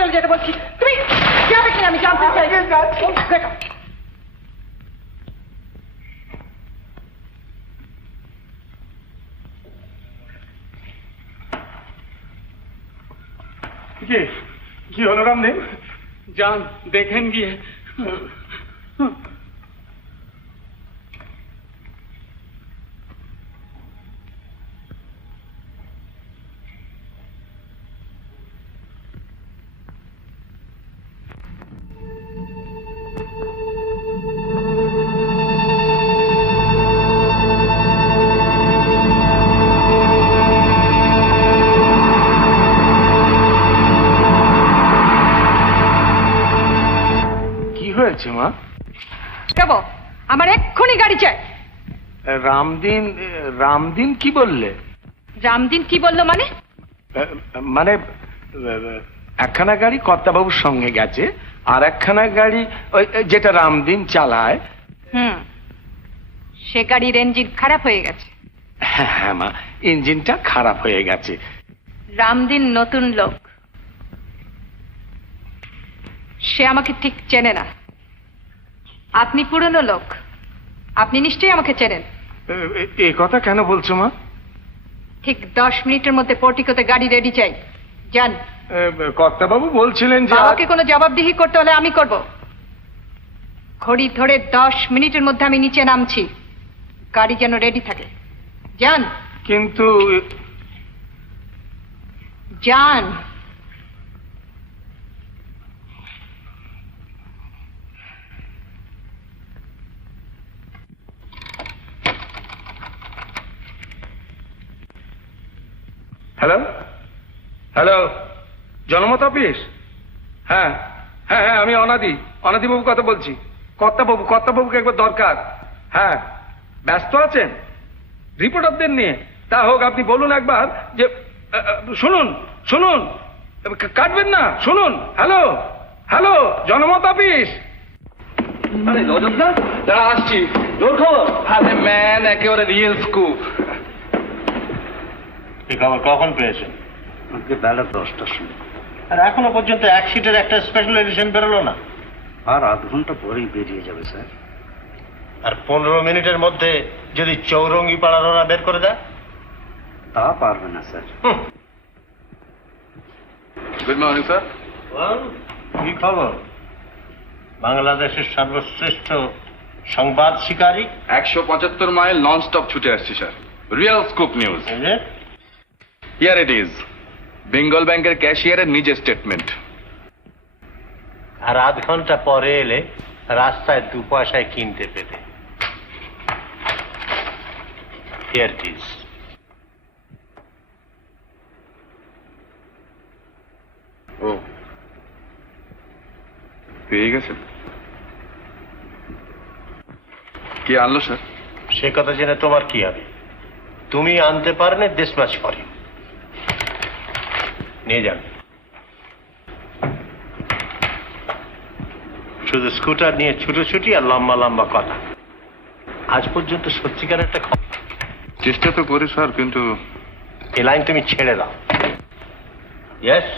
চলে যেতে বলছি। তুমি যাবে কিনা আমি জানতে চাই। কি হলো রামদেব? যান দেখেন গিয়ে। মা দেব আমার এক্ষুনি গাড়ি চাই। রামদিন রামদিন কি বললে? রামদিন কি বললো মানে? মানে একখানা গাড়ি কর্তাবাবুর সঙ্গে গেছে আর একখানা গাড়ি ওই যেটা রামদিন চালায়। সে গাড়ির ইঞ্জিন খারাপ হয়ে গেছে। হ্যাঁ মা, ইঞ্জিনটা খারাপ হয়ে গেছে। রামদিন নতুন লোক, সে আমাকে ঠিক চেনে না। আপনি পুরনো লোক, আপনি নিশ্চয়ই আমাকে চেনেন। এ কথা কেন বলছো মা? ঠিক 10 মিনিটের মধ্যে পোর্টিকোতে গাড়ি রেডি চাই। যান। কর্তাবাবু বলছিলেন যে আমাকে কোনো জবাবদিহি করতে হলে আমি করব। ঘড়ি ধরে 10 মিনিটের মধ্যে আমি নিচে নামছি, গাড়ি যেন রেডি থাকে। যান। কিন্তু যান। হ্যালো হ্যালো, জনমত অফিস? হ্যাঁ হ্যাঁ হ্যাঁ, আমি অনাদিবাবু কথা বলছি। কর্তাবাবুকে একবার দরকার। হ্যাঁ, ব্যস্ত আছেন রিপোর্টারদের নিয়ে? তা হোক, আপনি বলুন একবার যে শুনুন শুনুন, কাটবেন না, শুনুন। হ্যালো হ্যালো, জনমত অফিস? আরে রজতদা, দাঁড়া আসছি। তোর খবর? আরে ম্যান, একেবারে রিয়েল স্কুপ। এই খবর কখন পেয়েছেন? আজকে বেলা 10টার সময়। আর এখনো পর্যন্ত এক সিটের একটা স্পেশাল এডিশন বেরোলো না। আর আধ ঘন্টা পরেই বেরিয়ে যাবে স্যার। আর 15 মিনিটের মধ্যে যদি চৌরঙ্গি পাড়ার ওরা বের করে দেয়? তা পারবে না স্যার। Good morning sir. কি খবর? বাংলাদেশের সর্বশ্রেষ্ঠ সংবাদ শিকারী 175 মাইল নন স্টপ ছুটে আসছি sir. Real scoop news. Here it is. Bengal ব্যাংকের ক্যাশিয়ারের নিজের স্টেটমেন্ট। আর আধ ঘন্টা পরে এলে রাস্তায় 2 পয়সায় কিনতে পেতে। Here it is. ও, পেয়ে গেছেন? কে আনলো স্যার? সে কথা জেনে তোমার কি হবে? তুমি আনতে পারলে দেশ মাছ করে নিয়ে যান। শুধু স্কুটার নিয়ে ছুটোছুটি আর লম্বা লম্বা কথা। আজ পর্যন্ত সত্যিকার একটা খবর। চেষ্টা তো করি স্যার, কিন্তু এই লাইন তুমি ছেড়ে দাও। ইয়েস,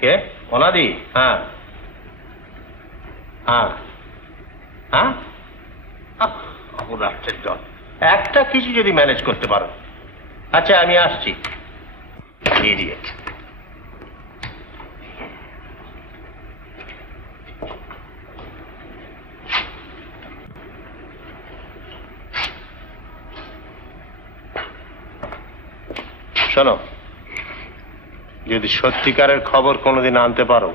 কে? অনাদি? হ্যাঁ হ্যাঁ হ্যাঁ, অপরাধের দল। একটা কিছু যদি ম্যানেজ করতে পারো। আচ্ছা, আমি আসছি। ইডিয়েট। শোনো, যদি সত্যিকারের খবর কোনোদিন আনতে পারো,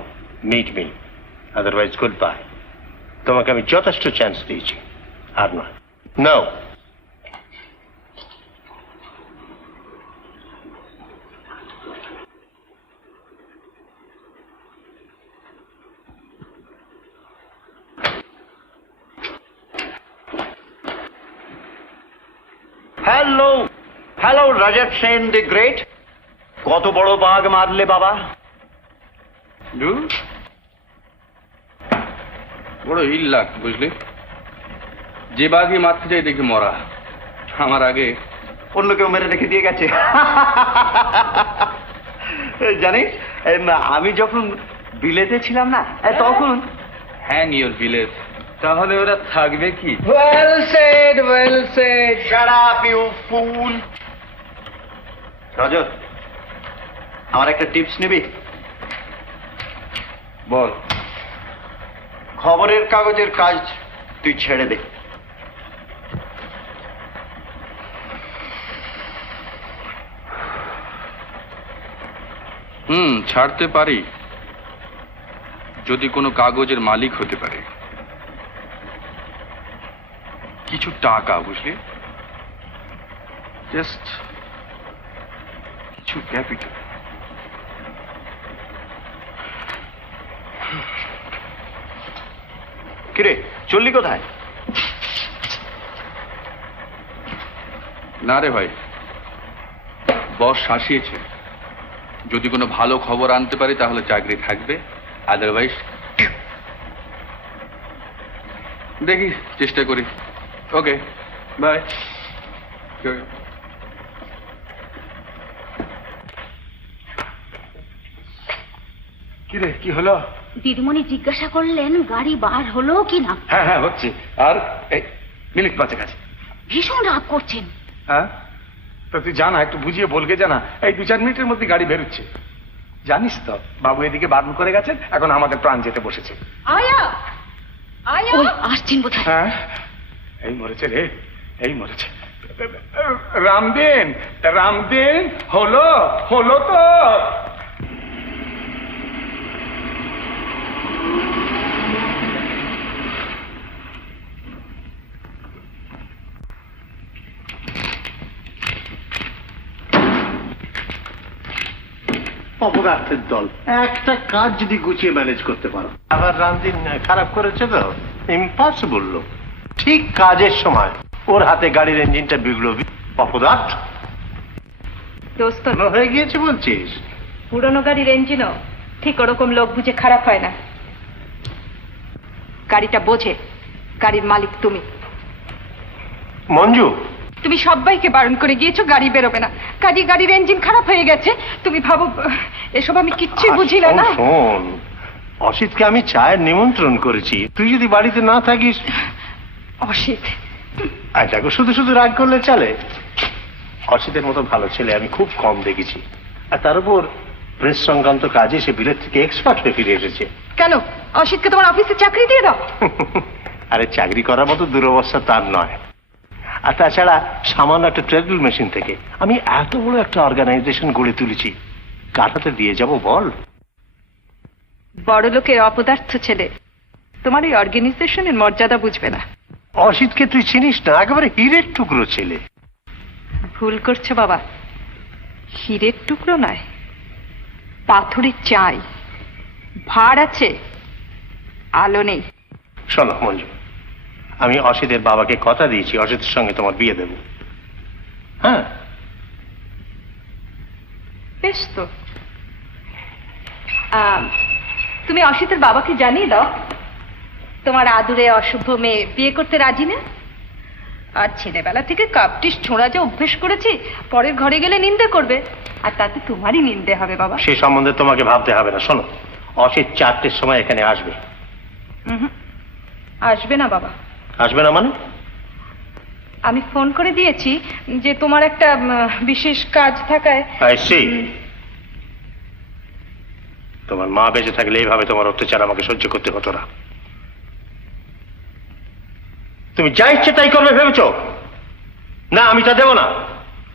meet me, otherwise goodbye. তোমাকে আমি যথেষ্ট চান্স দিয়েছি, আর নয়। No. Hello hello, Rajat Sen the great. কত বড় বাঘ মারলে বাবা? বড় ইল লাগ, বুঝলি? যে বাঘই মারতে যাই দেখি মরা। আমার আগে অন্য কেউ মেরে রেখে দিয়ে গেছে। জানিস, আমি যখন বিলেতে ছিলাম না তখন। Hang your village. তাহলে ওরা থাকবে কি? Well said, well said. Shut up, you fool! রজত, আমার একটা টিপস নিবি? বল। খবরের কাগজের কাজ তুই ছেড়ে দে। ছাড়তে পারি যদি কোনো কাগজের মালিক হতে পারে। কিছু টাকা, বুঝলি, জাস্ট কিছু ক্যাপিটাল। কিরে, চললি কোথায়? না রে ভাই, বস শাসিয়েছে, যদি কোনো ভালো খবর আনতে পারি তাহলে চাকরি থাকবে, আদারওয়াইজ দেখি, চেষ্টা করি। ওকে, বাই। কিরে, কি হলো? দিদিমণি জিজ্ঞাসা করলেন গাড়ি বার হলো কি না। হ্যাঁ হ্যাঁ, হচ্ছে। আর এই মিনিট পাঁচেক আছে। ভীষণ রাগ করছেন। হ্যাঁ, তো তুই জানা, একটু বুঝিয়ে বলকে জানা। এই 2-4 মিনিটের মধ্যে গাড়ি বেরোচ্ছে। জানিস তো, বাবু এদিকে বারণ করে গেছেন, এখন আমাদের প্রাণ যেতে বসেছে। আয়া আয়া, ওই আসছেন বোধহয়। হ্যাঁ, এই মরেছে রে, এই মরেছে। রামদিন, রামদিন, হলো হলো তো। অপরাধের দল, একটা কাজ যদি গুছিয়ে ম্যানেজ করতে পারো। আবার রামদিন খারাপ করেছে তো, ইম্পসিবল লোক। ঠিক কাজের সময় ওর হাতে গাড়ির ইঞ্জিনটা বিগড়ো। অপরাধ দোস্ত, হয়ে গিয়েছে বলছিস? পুরনো গাড়ির ইঞ্জিনও ঠিক ওরকম লোক বুঝে খারাপ হয় না। গাড়িটা বোঝে, গাড়ির মালিক তুমি। মঞ্জু, তুমি সবাইকে বারণ করে গিয়েছো গাড়ি বেরোবে না, কাজে গাড়ির ইঞ্জিন খারাপ হয়ে গেছে। তুমি ভাবো এসব আমি কিচ্ছুই বুঝি না। না শোন, অসিতকে আমি চায়ের নিমন্ত্রণ করেছি, তুই যদি বাড়িতে না থাকিস। অসিত, দেখো, শুধু শুধু রাগ করলে চলে? অসিতের মতো ভালো ছেলে আমি খুব কম দেখেছি। আর তার উপর প্রেস সংক্রান্ত কাজে সে বিলেত থেকে এক্সপার্ট হয়ে ফিরে এসেছে। কেন অসিতকে তোমার অফিসে চাকরি দিয়ে দাও। আরে চাকরি করার মতো দুরবস্থা তার নয়। আর তাছাড়া সামান্য একটা ট্রেডমিল মেশিন থেকে আমি এত বড় একটা অর্গানাইজেশন গড়ে তুলেছি, কার হাতে দিয়ে যাব বল? বড় লোকের অপদার্থ ছেলে তোমার এই অর্গানাইজেশনের মর্যাদা বুঝবে না। অসিতকে তুই চিনিস না, একেবারে হীরের টুকরো ছেলে। ভুল করছো বাবা, হীরের টুকরো নয়, পাথরের চাই। ভাড় আছে, আলো নেই। শোনো মঞ্জু, আমি অসিতের বাবাকে কথা দিয়েছি অসিতের সঙ্গে তোমার বিয়ে দেব। হ্যাঁ, বেশ তো। তুমি অসিতের বাবাকে জানিয়ে দাও তোমার আদুরে অশুভ মেয়ে বিয়ে করতে রাজি না। আর ছেলেবেলা থেকে কাপটিস ছোঁড়া যে অভ্যেস করেছি, পরের ঘরে গেলে নিন্দে করবে, আর তাতে তোমারই নিন্দে হবে বাবা। সে সম্বন্ধে তোমাকে ভাবতে হবে না। শোনো, অসিত 4টের সময় এখানে আসবে। আসবে না বাবা। আসবে না মানে? আমি ফোন করে দিয়েছি যে তোমার একটা বিশেষ কাজ থাকায়। I see. তোমার মা বেঁচে থাকলে এইভাবে তোমার অত্যাচার আমাকে সহ্য করতে হতো না। তুমি যা ইচ্ছে তাই করবে ভেবেছো? না, আমি তা দেব না।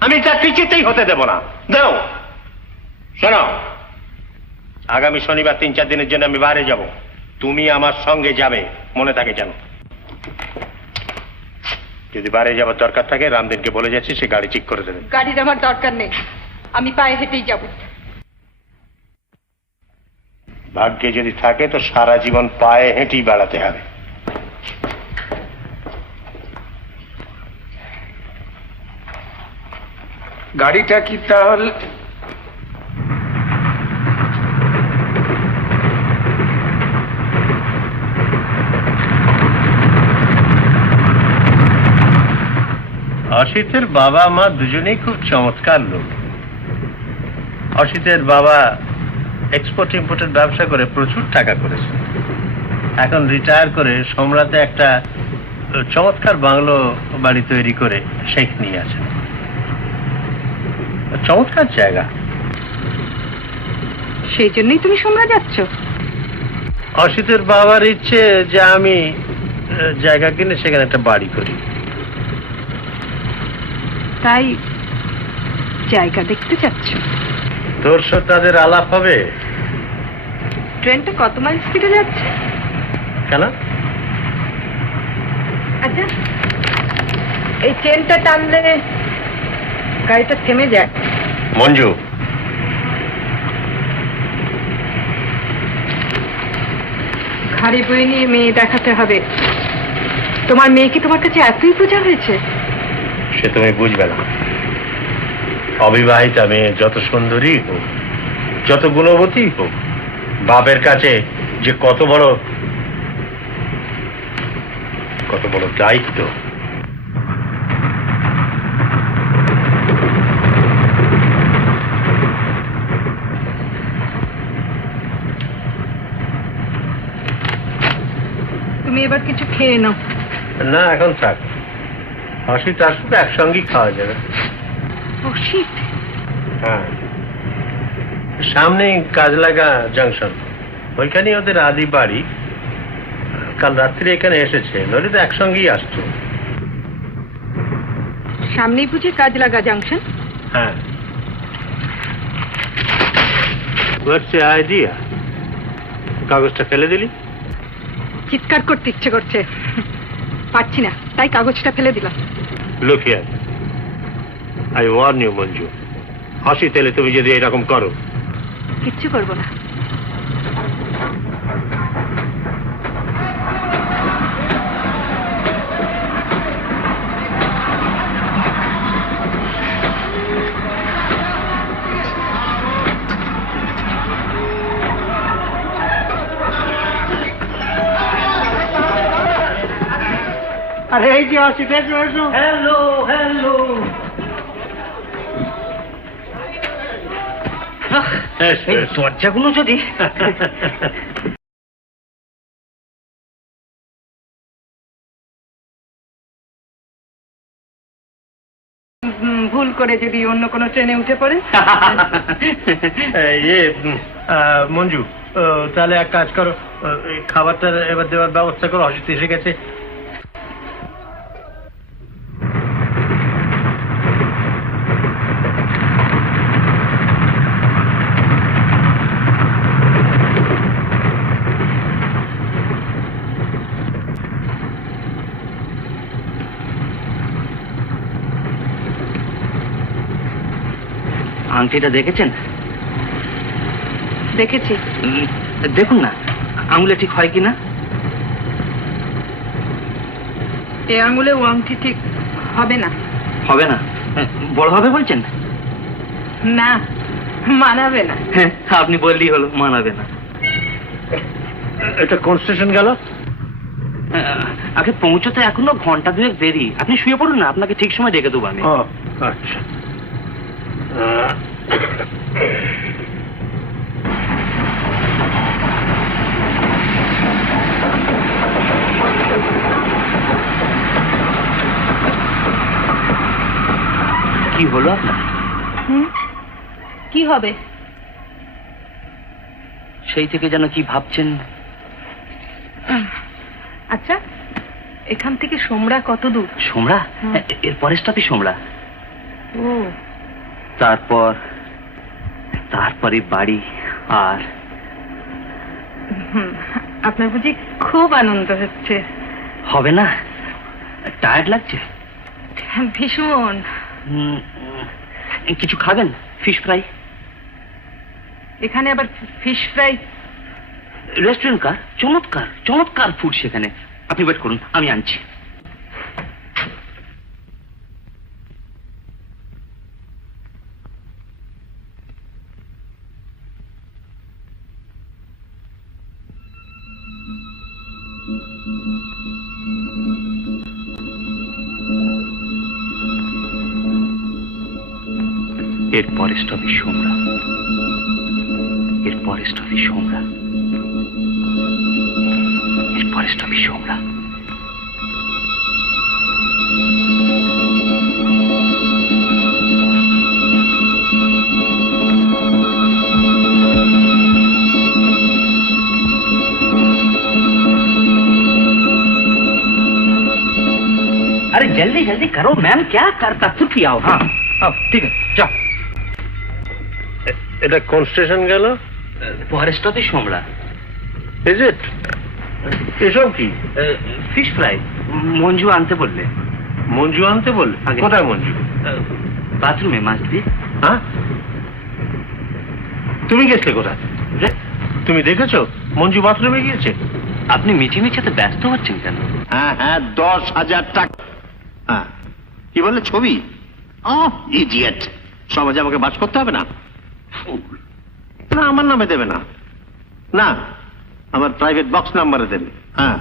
আমি তা কিছুতেই হতে দেব না। দেও। শোনো, আগামী শনিবার 3-4 দিনের জন্য আমি বাইরে যাব, তুমি আমার সঙ্গে যাবে, মনে থাকে যেন। যদি বাইরে যাবার দরকার থাকে রামদিনকে বলে যাচ্ছি, সে গাড়ি ঠিক করে দেবে। গাড়ির আমার দরকার নেই, আমি পায়ে হেঁটেই যাব। ভাগ্যে যদি থাকে তো সারা জীবন পায়ে হেঁটেই বেড়াতে হবে। গাড়িটা কি তাহলে? অসিতের বাবা মা দুজনেই খুব চমৎকার লোক। অসিতের বাবা এক্সপোর্ট ইম্পোর্টের ব্যবসা করে প্রচুর টাকা করেছে। এখন রিটায়ার করে সোমরাতে একটা চমৎকার বাংলো বাড়ি তৈরি করে শেখ নিয়ে আছে। চমৎকার জায়গা। সেই জন্যই তুমি সোমরা যাচ্ছ? অসিতের বাবার ইচ্ছে যে আমি জায়গা কিনে সেখানে একটা বাড়ি করি। তাই জায়গা দেখতে যাচ্ছ? তোর সাথে তাদের আলাপ হবে। ট্রেনটা কত মাইল স্পিডে যাচ্ছে? কেন? আচ্ছা, এই চেনটা টানলে গাড়িটা থেমে যায়। মঞ্জু, ঘাড়ি বয়ে নিয়ে মেয়ে দেখাতে হবে। তোমার মেয়ে কি তোমার কাছে এতই বোঝা হয়েছে? সে তুমি বুঝবে না। অবিবাহিতা মেয়ে যত সুন্দরী হোক, যত গুণবতী হোক, বাপের কাছে যে কত বড় দায়িত্ব। তুমি এবার কিছু খেয়ে নাও। না, এখন থাক। অসিত আসবে, একসঙ্গেই খাওয়া যাবে। অসিত? হ্যাঁ, সামনেই কাজলাগা জংশন, ওইখানে ওদের আদি বাড়ি। কাল রাত্রে এখানে এসেছে, নইলে তো একসঙ্গেই আসতো। সামনেই বুঝি কাজলাগা জাংশন? হ্যাঁ। What's the idea? কাগজটা ফেলে দিলি? চিৎকার করতে ইচ্ছে করছে, পারছি না, তাই কাগজটা ফেলে দিলাম। Look here, I warn you, Manju. Asit এলে তুমি যদি এরকম করো। কিচ্ছু করবো না। আরে এই যে অসিত, এসো। Hello hello. দরজাগুলো যদি ভুল করে যদি অন্য কোনো ট্রেনে উঠে পড়ে। মঞ্জু, তাহলে এক কাজ করো, এই খাবারটা এবার দেওয়ার ব্যবস্থা করো। অসিত এসে গেছে। আংটিটা দেখেছেন? দেখেছি। দেখুন না, আঙুলে ঠিক হয় কিনা। এ আঙুলে ও আংটি ঠিক হবে না। হবে না? বড় হবে বলছেন? না, মানাবে না। হ্যাঁ, আপনি বললেই হলো, মানাবে না। এটা কোন স্টেশন গেল? আগে পৌঁছতে এখনো ঘন্টা দুয়েক দেরি। আপনি শুয়ে পড়ুন না, আপনাকে ঠিক সময় ডেকে দেবো আমি। ও আচ্ছা। কি হলো আপনার? কি হবে? সেই থেকে যেন কি ভাবছেন। আচ্ছা, এখান থেকে সোমরা কত দূর? সোমরা? এর পরের স্টপই সোমরা। ও, তারপরে বাড়ি। আর আপনার বুঝি খুব আনন্দ হচ্ছে? হবে না? টায়ার্ড লাগছে? ভীষণ। কিছু খাবেন? Fish fry. এখানে আবার ফিশ ফ্রাই? রেস্টুরেন্ট কার, চমৎকার চমৎকার ফুড সেখানে। আপনি ওয়েট করুন, আমি আনছি। এর পরে স্টপে সোমরা, এর forest office Somra, forest office Somra. अरे जल्दी जल्दी करो मैम, क्या करता चुप आओ। हाँ ठीक है जाओ। এটা কোন স্টেশন গেল? Forest office Somra. Is it? এসব কি? ফিশ ফ্রাই মঞ্জু আনতে বললে। মঞ্জু আনতে বললে? আগে। কোথায় মঞ্জু? বাথরুমে মাছ দিয়ে। হ্যাঁ, তুমি গেছিলে কোথায়? তুমি দেখেছো মঞ্জু বাথরুমে গিয়েছে? আপনি মিছিমিছিতে ব্যস্ত হচ্ছেন কেন? হ্যাঁ হ্যাঁ, 10,000 টাকা। হ্যাঁ, কি বললে? ছবি? ইডিয়েট! সমাজে আমাকে বাস করতে হবে না? না, আমার নামে দেবে না, না আমার প্রাইভেট বক্স নাম্বারে দেবে। হ্যাঁ,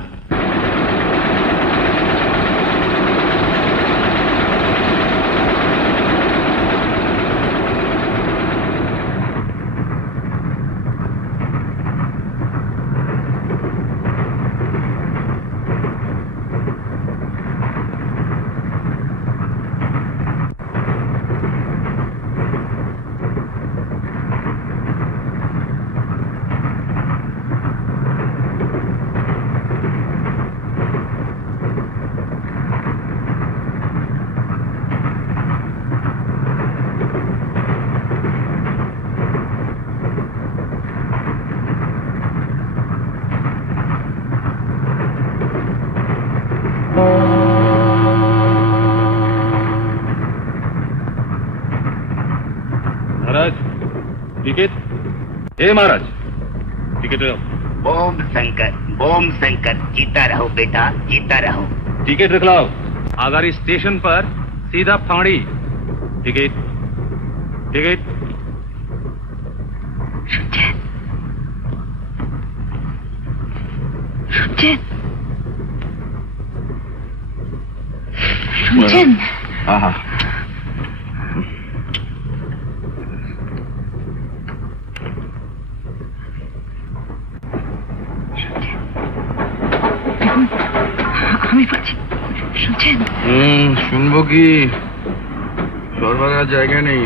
महाराज टिकट। हे महाराज टिकट। बोम शंकर जीता रहो बेटा, जीता रहो। टिकट रख लाओ। आगारी स्टेशन पर सीधा फाड़ी। Ticket ticket. हाँ हाँ। আমি বলছি শুনছেন? শুনবো কি, সর্বদার জায়গা নেই।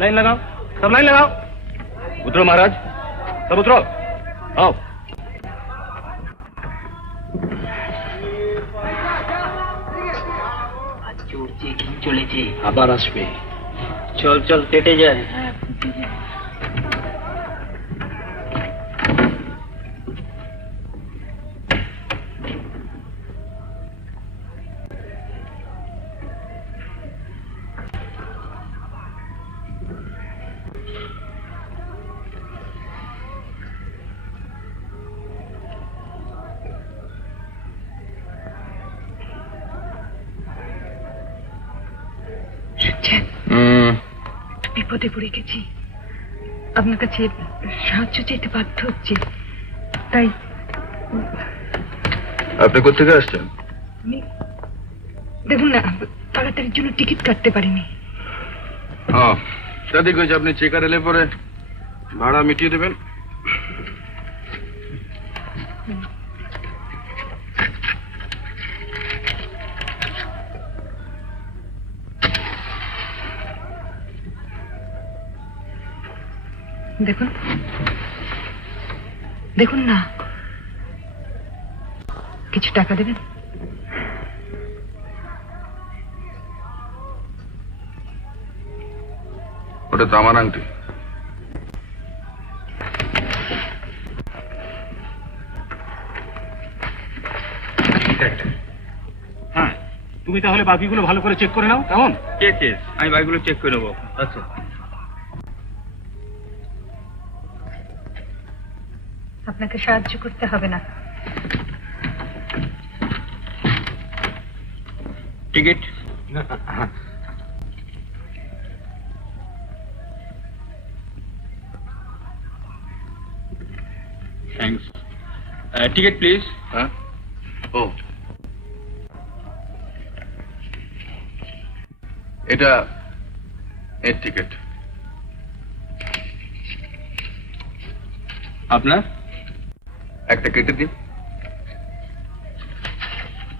লাইন লাগাও, সব লাইন লাগাও। उतरो महाराज, सब उतरो। आओ। চলেছে আবার আসবে। চল চল কেটে যায়। শুনছেন? বিপদে পড়ে গেছি, আপনার কাছে সাহায্য চাইতে বাধ্য হচ্ছে। তাই আপনি কোথেকে আসছেন? আমি দেখুন না, তাড়াতাড়ির জন্য টিকিট কাটতে পারিনি। হ্যাঁ ঠিক হয়েছে, আপনি চেকার এলে পরে ভাড়া মিটিয়ে দেবেন। দেখুন দেখুন না, কিছু টাকা দেবেন? ওটা তামার আংটি। হ্যাঁ, তুমি তাহলে বাকিগুলো ভালো করে চেক করে নাও, কেমন? আমি বাইকগুলো চেক করে নেবো। আচ্ছা। আপনাকে সাহায্য করতে হবে না। টিকিট? Ticket please. হ্যাঁ, ও এটা এর টিকিট। আপনার একটা কেটে দিন।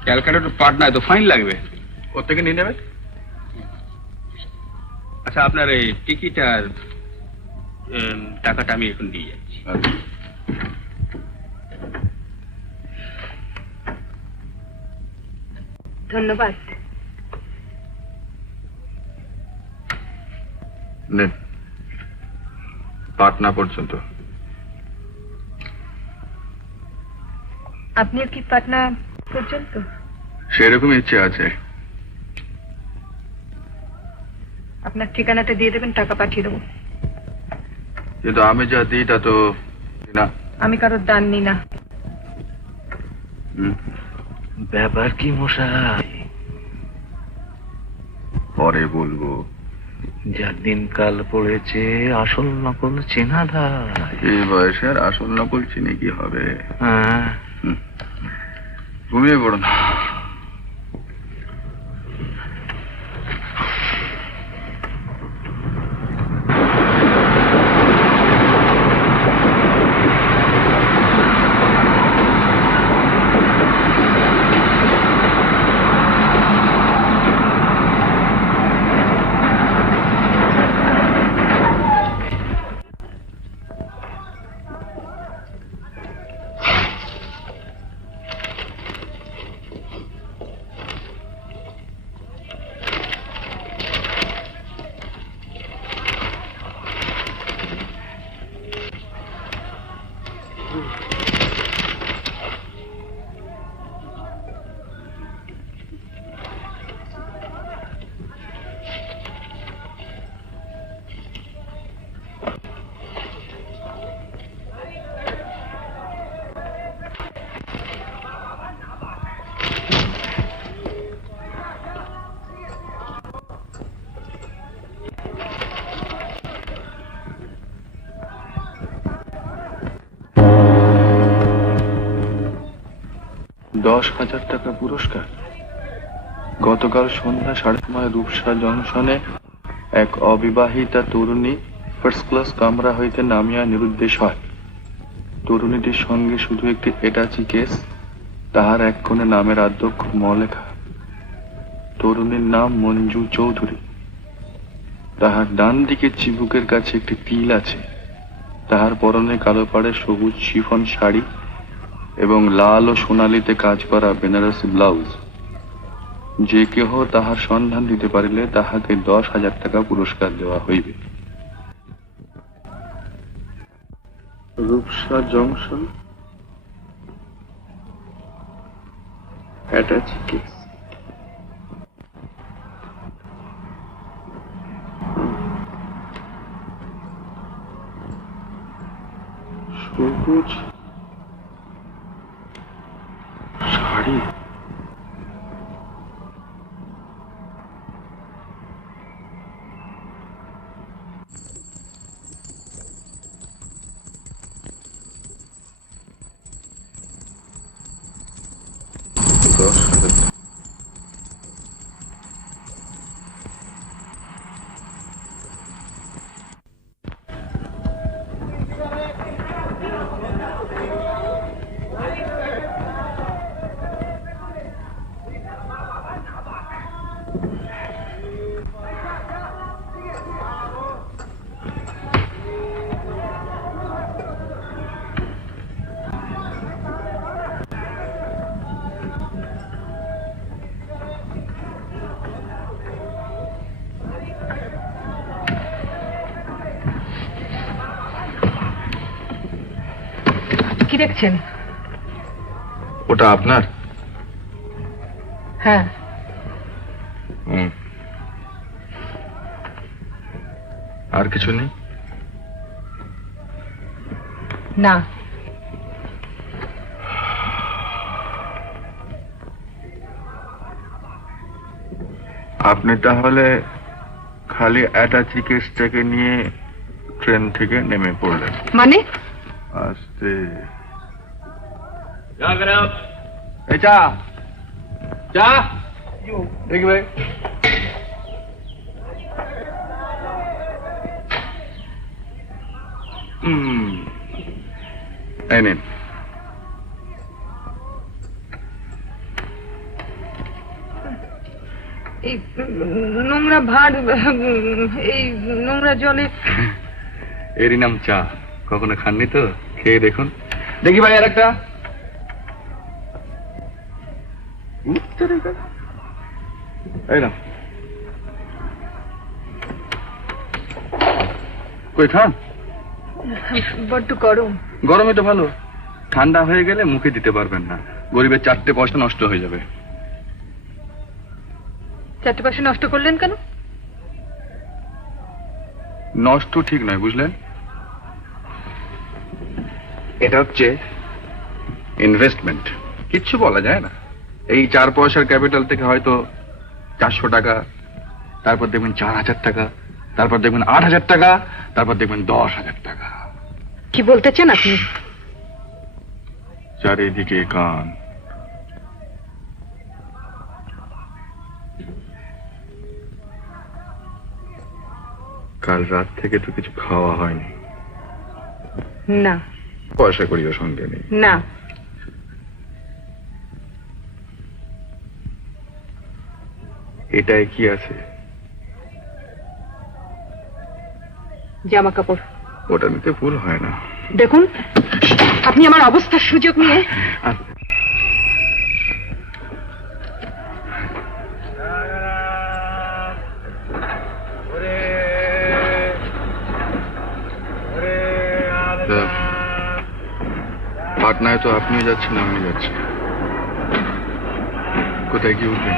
ক্যালকাটা টু পাটনা, তো ফাইন লাগবে। ওর থেকে নিয়ে নেবে। আচ্ছা, আপনার এই টিকিট আর টাকাটা আমি এখন দিয়ে যাচ্ছি। ধন্যবাদ। নেন, পাটনা পর্যন্ত। আপনিও কি পাটনা পর্যন্ত? সেরকম ইচ্ছে আছে। আপনার ঠিকানাটা দিয়ে দেবেন, টাকা পাঠিয়ে দেবো। কিন্তু আমি যা দিই তা তো না। আমি কারোর দান নিই না। ব্যাপার কি মশাই? পরে বলবো। যা দিনকাল পড়েছে, আসল নকল চেনা দায়। এই বয়সে আর আসল নকল চিনে কি হবে? হ্যাঁ, ঘুমিয়ে পড়ুন। টাকা পুরস্কার। গতকাল সন্ধ্যা 9:30 রূপসা জংশনে এক অবিবাহিতা তরুণী ফার্স্ট ক্লাস কামরা হইতে নামিয়া নিরুদ্দেশ হয়। তরুণীটির সঙ্গে শুধু একটি অ্যাটাচি কেস, তাহার এক কোণে নামের আদ্যক্ষ ম লেখা। তরুণীর নাম মঞ্জু চৌধুরী। তাহার ডান দিকে চিবুকের কাছে একটি তিল আছে। তাহার পরনে কালো পাড়ে সবুজ শিফন শাড়ি এবং লাল ও সোনালিতে কাজ করা বেনারসি ব্লাউজ। যে কেহ তাহার সন্ধান দিতে পারিলে তাহাকে 10,000 টাকা পুরস্কার দেওয়া হইবে। Rupsa junction, attache case. সবুজ শাড়ি, কি দেখছেন? ওটা আপনার? হ্যাঁ। আর কিছু নেই? না। আপনি তাহলে খালি অ্যাটাচি কেসটাকে নিয়ে ট্রেন থেকে নেমে পড়লেন? মানে? আস্তে এই চা চা দেখবে এই নিন। এই নোংরা ভার এই নোংরা জলে এরই নাম চা। কখনো খাননি তো, খেয়ে দেখুন। দেখি ভাই আর একটা। এই না কই খান। বড্ড গরম। গরমে তো ভালো, ঠান্ডা হয়ে গেলে মুখে দিতে পারবেন না। গরিবের 4টে পয়সা নষ্ট হয়ে যাবে। 4টে পয়সা নষ্ট করলেন কেন? নষ্ট ঠিক নয়, বুঝলেন? এটা হচ্ছে ইনভেস্টমেন্ট, কিচ্ছু বলা যায় না। এই 4 পয়সার ক্যাপিটাল থেকে হয়তো 400 টাকা, তারপর দেখবেন 4000 টাকা, তারপর দেখবেন 8000 টাকা, তারপর দেখবেন 10,000 টাকা। কি বলতে চান আপনি? চারিদিকে কান। কাল রাত থেকে তো কিছু খাওয়া হয়নি। না পয়সা করিও সঙ্গে নেই। না, এটায় কি আছে? জামা কাপড়। ওটা নিতে ভুল হয় না। দেখুন, আপনি আমার অবস্থার সুযোগ নিয়ে পাটনায় তো আপনিও যাচ্ছেন, আমিও যাচ্ছি। কোথায় কি উঠবেন?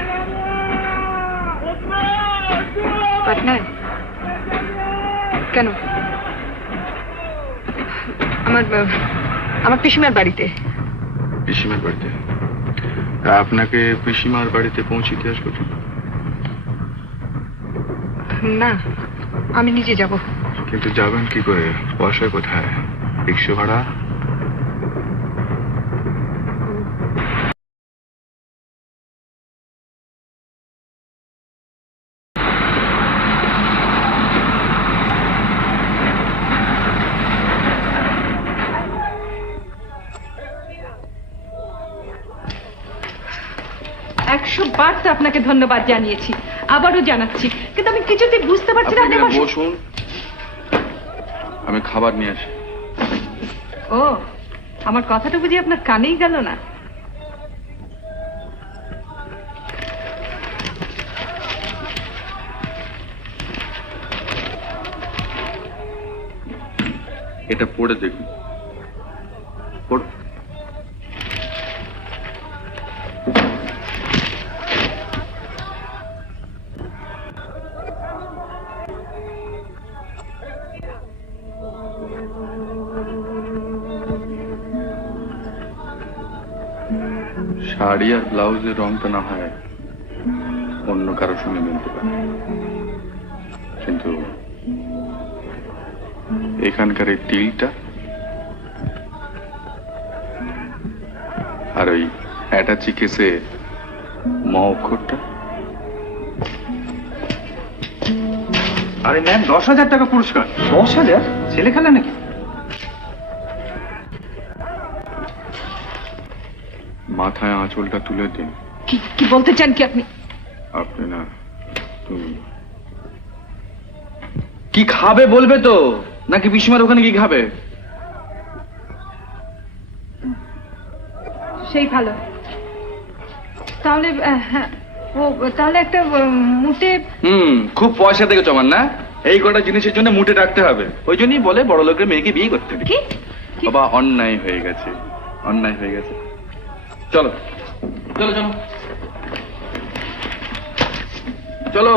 পাটনায় কেন? আমার পিসিমার বাড়িতে। পিসিমার বাড়িতে? আপনাকে পিসিমার বাড়িতে পৌঁছে দিয়ে আসবো? না, আমি নিজে যাব। কিন্তু যাবেন কি করে? পয়সা কোথায়? রিক্সা ভাড়া? বার তো আপনাকে ধন্যবাদ জানিয়েছি, আবারও জানাচ্ছি, কিন্তু আমি কিছুতেই বুঝতে পারছি না। বসুন, আমি খাবার নিয়ে আসি। ও, আমার কথাটা বুঝি আপনার কানেই গেল না? এটা পড়ে দেখুন। পড়। শাড়ি আর ব্লাউজের রংটা না হয় অন্য কারোর সঙ্গে মিলতে পারে, কিন্তু এখানকার এই তিলটা আর ওই অ্যাটাচি কেসে ম অক্ষরটা। আরে ম্যাম, 10,000 টাকা পুরস্কার। 10,000? ছেলে খেলা নাকি? মাথায় আঁচলটা তুলে দিন। কি বলতে চান কি আপনি? আপনি না, তুমি। কি খাবে বলবে তো, নাকি পিসিমার ওখানে কি খাবে? সেই ভালো। তাহলে হ্যাঁ, ও তাহলে একটা মুটে। খুব পয়সা থেকে জমান না, এই কটা জিনিসের জন্য মুটে রাখতে হবে। ওই জন্যই বলে বড় লোকের মেয়েকে বিয়ে করতে হবে। কি? বাবা, অন্যায় হয়ে গেছে, অন্যায় হয়ে গেছে। চলো চলো চলো চলো।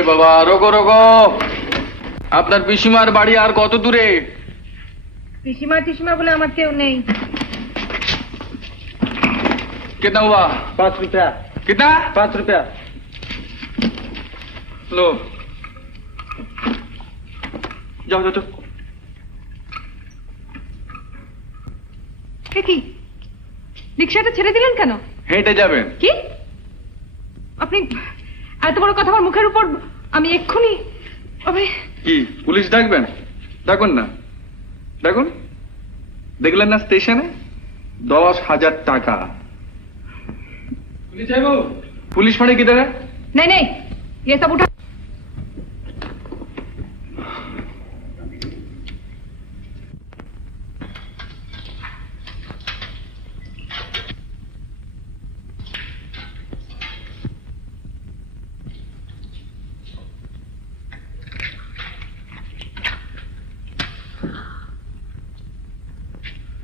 ওরে বাবা, রোগো রোগো, আপনার পিসিমার বাড়ি আর কত দূরে? পিসিমা টিসিমা বলে আমার কেউ নেই। कितना हुआ? 5 रुपया। कितना? 5 रुपया। लो, जाओ जाओ जाओ। কি রিক্সাটা ছেড়ে দিলেন কেন? হেঁটে যাবেন? কি আপনি এত বড় কথা আমার মুখের উপর? আমি এক্ষুনি কি পুলিশ ডাকবেন? ডাকুন না, ডাকুন। দেখলেন না স্টেশনে 10,000 টাকা। पुलिस फाड़ी किधर है? नहीं नहीं, ये सब उठा।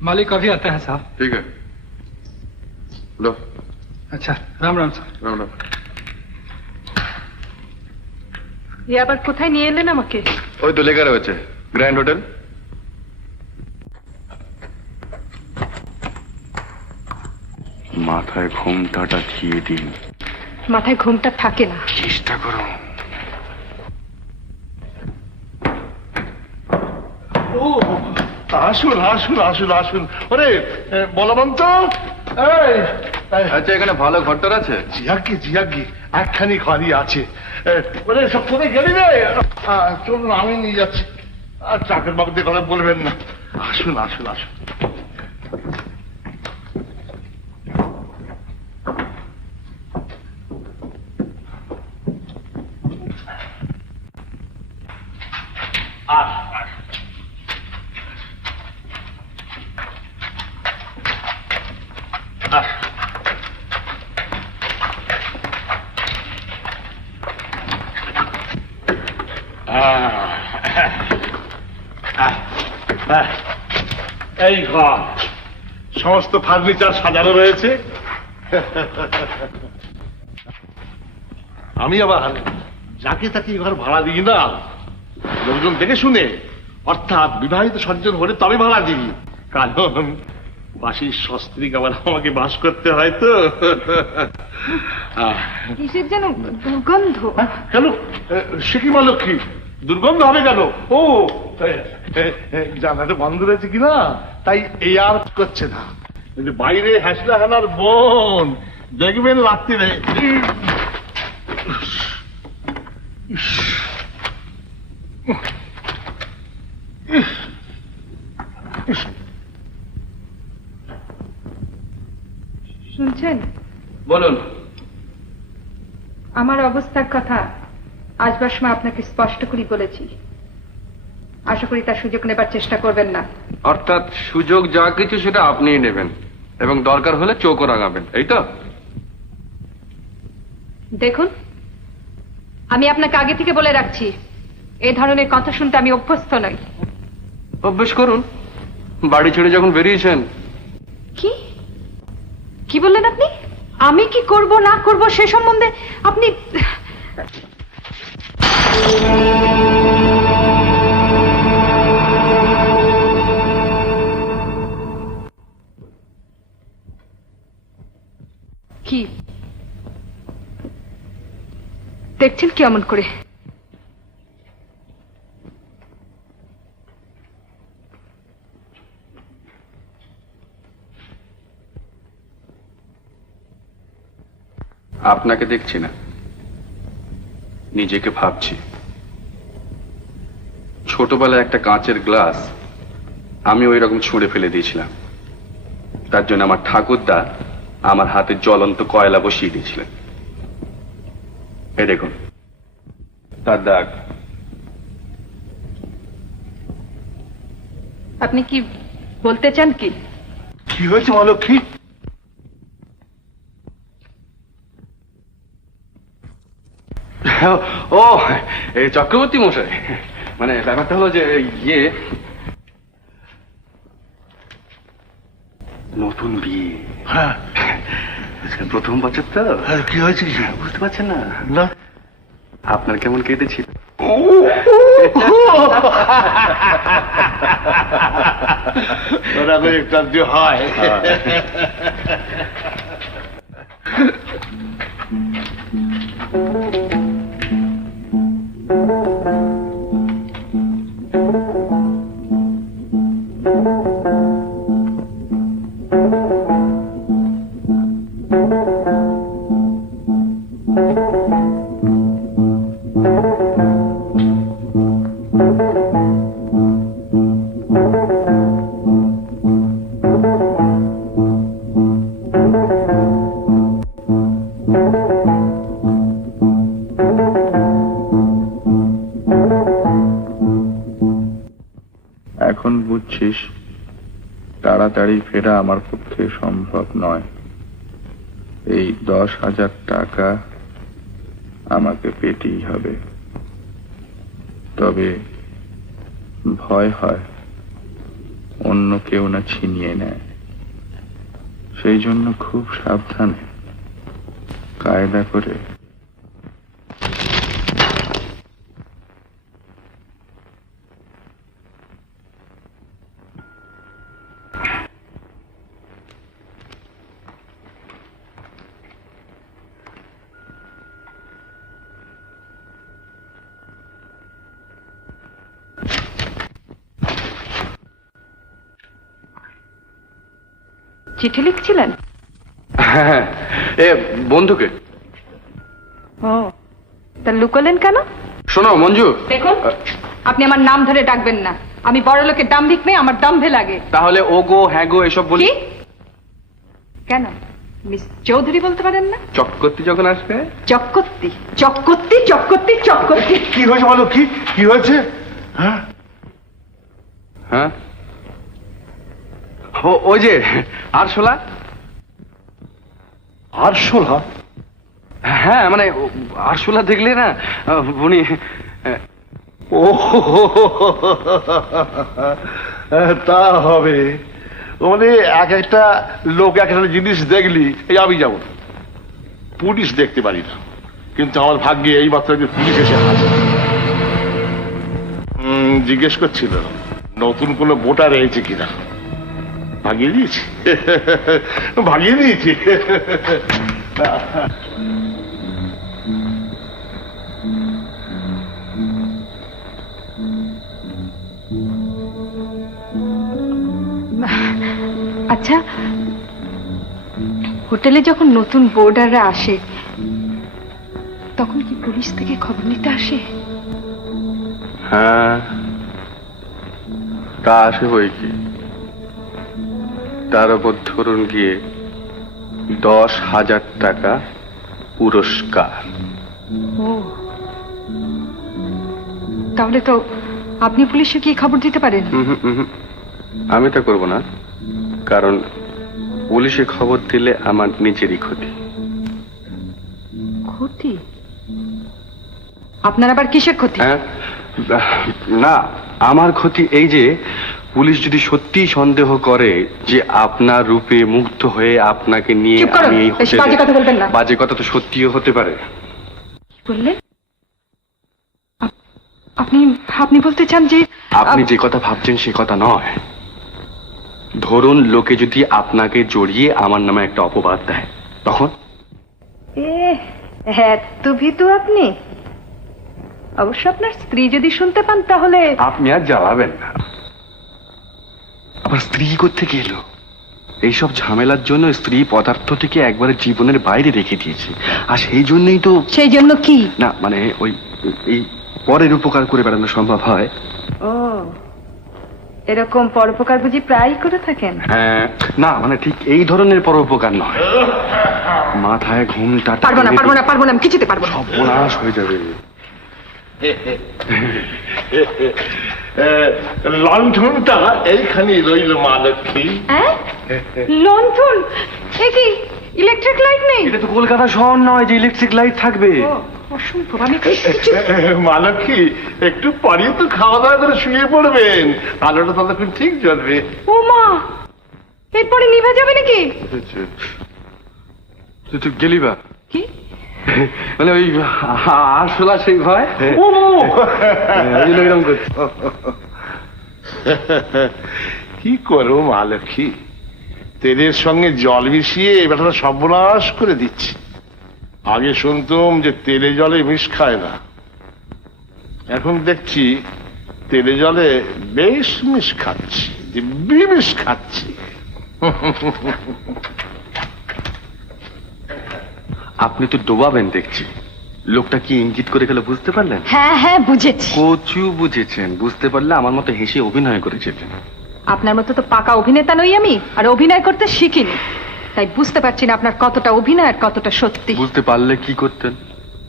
मालिक अभी आता है साहब। ठीक है, लो। अच्छा, राम राम सर। राम राम। ये আবার কোথায় নিয়ে এলেন আমাকে? ওই তো লেখা রয়েছে গ্র্যান্ড হোটেল। মাথায় ঘোমটাটা দিয়ে দিন। মাথায় ঘুমটা থাকে না। চেষ্টা করো। আসুন আসুন আসুন আসুন। ওরে বলবন্ত, আচ্ছা, এখানে ভালো ঘরটার আছে? জিয়াগি একখানি ঘরই আছে। ওরে সব কোথায় গেলি রে? চলুন আমি নিয়ে যাচ্ছি। আর চাকর বাবুদের কথা বলবেন না। আসুন আসুন আসুন। এই ঘর সমস্ত ফার্নিচার সাজানো রয়েছে। আমি আবার যাকে তাকে ঘর ভাড়া দিই না, লোকজন দেখে শুনে, অর্থাৎ বিবাহিত সজ্জন হলে তবে ভাড়া দিই। কারণ বাসির সস্ত্রীক আবার আমাকে বাস করতে হয় তো। কিসের যেন দুর্গন্ধ। কেন সে কি মা লক্ষ্মী, দুর্গন্ধ হবে কেন? ও জানাতে বন্ধ রয়েছে কিনা তাই এই আর করছে না। কিন্তু বাইরে হাসলা হানার বোন দেখবেন রাত্রিরে শুনছেন? বলুন। আমার অবস্থার কথা আসবার সময় আপনাকে স্পষ্ট করে বলেছি। আশা করি তার সুযোগ নেবার চেষ্টা করবেন না। অর্থাৎ সুযোগ যা কিছু সেটা আপনিই নেবেন এবং দরকার হলে চোখও রাঙাবেন, এই তো? দেখুন, আমি আপনাকে আগে থেকে বলে রাখছি, এই ধরনের কথা শুনতে আমি অভ্যস্ত নই। অভ্যেস করুন। বাড়ি ছেড়ে যখন বেরিয়েছেন। কি কি বললেন আপনি? আমি কি করব না করব সে সম্বন্ধে আপনি? কি দেখছেন কি অমন করে? আপনাকে দেখছি না, নিজেকে ভাবছি। ছোটবেলায় একটা কাঁচের গ্লাস আমি ওই রকম ছুঁড়ে ফেলে দিয়েছিলাম। তার জন্য আমার ঠাকুরদা আমার হাতে জ্বলন্ত কয়লা বসিয়ে দিয়েছিলেন। এই দেখুন তার দাগ। আপনি কি বলতে চান? কি কি হয়েছে মা লক্ষ্মী? ও, এই চক্রবর্তী মশাই, মানে ব্যাপারটা হলো যে ইয়ে, নতুন বিয়ে। প্রথম বছর তো। কি হয়েছে? বুঝতে পারছেন না? না। আপনার কেমন কেটেছিল? ওরা তো একটু হয়। এখন বুঝছিস তাড়াতাড়ি ফেরা আমার পক্ষে সম্ভব নয়। এই 10,000 টাকা আমাকে পেতেই হবে। তবে ভয় হয় অন্য কেউ না ছিনিয়ে নেয়, সেই জন্য খুব সাবধানে কায়দা করে চিঠি লিখছিলেন? হ্যাঁ, এ বন্ধুকে। ও, তা লুকোলেন কেন? শোনো মঞ্জু, দেখুন, আপনি আমার নাম ধরে ডাকবেন না। আমি বড় লোকের দাম্ভিক মেয়ে, আমার দম্ভে লাগে। তাহলে ও গো হ্যাঁ গো এসব বলি কি? কেন মিস চৌধুরী বলতে পারেন না? চক্করতি যখন আসবে। চক্কর্তি চক্কর্তি চক্কর্তি চক্কর্তি। কি হয়েছে বলো? কি হয়েছে? হ্যাঁ, হ্যাঁ, ওই যে আরশোলা। আরশোলা? হ্যাঁ, মানে আরশোলা দেখলে না উনি। ও তা হবে, মানে এক একটা লোক এক একটা জিনিস দেখলি, এই আমি যাবো পুলিশ দেখতে পারি না, কিন্তু আমার ভাগ্যে এই মাত্র পুলিশ এসে হাজির। জিজ্ঞেস করছিল নতুন কোনো ভোটার এসেছে কিনা। ভাগিয়ে দিয়েছি, ভাগিয়ে দিয়েছি। আচ্ছা, হোটেলে যখন নতুন বোর্ডাররা আসে তখন কি পুলিশ থেকে খবর নিতে আসে? হ্যাঁ, তা আসে বই কি। তার উপর ধরুন গিয়ে 10,000 টাকা পুরস্কার। ও, তাহলে তো আপনি পুলিশে কি খবর দিতে পারেন? আমি তা করব না, কারণ পুলিশে খবর দিলে আমার নিজেরই ক্ষতি। ক্ষতি? আপনার আবার কিসের ক্ষতি? হ্যাঁ, না, আমার ক্ষতি এই যে পুলিশ যদি সত্যি সন্দেহ করে যে আপনার রূপে মুগ্ধ হয়ে আপনাকে নিয়ে চুপ করুন, আমি এই বেশি বাজে কথা বলবেন না। বাজে কথা তো সত্যিও হতে পারে। কি বললেন? আপনি আপনি বলতে চান যে আপনি যে কথা ভাবছেন সে কথা নয়। ধরুন লোকে যদি আপনাকে জড়িয়ে আমার নামে একটা অপবাদ দেয়, তখন? এত ভীতু আপনি? অবশ্য আপনার স্ত্রী যদি শুনতে পান তাহলে। আপনি আর জ্বালাবেন না। আবার স্ত্রী কোত্থেকে এলো? এইসব ঝামেলার জন্য স্ত্রী পদার্থটিকে একবারে জীবনের বাইরে রেখে দিয়েছে। আর সেই জন্যই তো। সেই জন্য কি? না, মানে ওই এই পরের উপকার করে বেড়ানো সম্ভব হয়। ও, এরকম পরোপকার বুঝি প্রায় করে থাকেন? হ্যাঁ, না মানে ঠিক এই ধরনের পরোপকার নয়। মাথায় ঘুমটা পারবো না, পারবো না, পারবো না, আমি কিছুতে পারবো না। সর্বনাশ হয়ে যাবে। লণ্ঠনটা এইখানে রইল মা লক্ষ্মী। লণ্ঠন? এ কি ইলেকট্রিক লাইট নেই? এটা তো কলকাতা শহর নয় যে ইলেকট্রিক লাইট থাকবে। অসম্ভব, আমি মা লক্ষ্মী, একটু পরে তো খাওয়া দাওয়া করে শুয়ে পড়বেন, আলোটা ততক্ষণ ঠিক জ্বলবে। ও মা, এরপরে নিভে যাবে নাকি? তুই গেলি বা? কি মানে ওই আসলা সেই ভয় এরকম করছে। কি করো মা লক্ষ্মী, তেলের সঙ্গে জল মিশিয়ে এই ব্যাটাটা সর্বনাশ করে দিচ্ছে। আগে শুনতাম যে তেলে জলে মিশ খায় না, এখন দেখছি তেলে জলে বেশ মিশ খাচ্ছি, দিব্যি মিশ খাচ্ছি। আপনি তো ডোবাবেন দেখছি। লোকটা কি ইঙ্গিত করে গেল বুঝতে পারলেন? হ্যাঁ হ্যাঁ বুঝেছি। কচু বুঝেছেন, বুঝতে পারলে আমার মতো হেসে অভিনয় করেছিলেন। আপনার মতো তো পাকা অভিনেতা নই আমি, আর অভিনয় করতে শিখিনি, তাই বুঝতে পারছি না আপনার কতটা অভিনয় আর কতটা সত্যি। বুঝতে পারলে কি করতেন?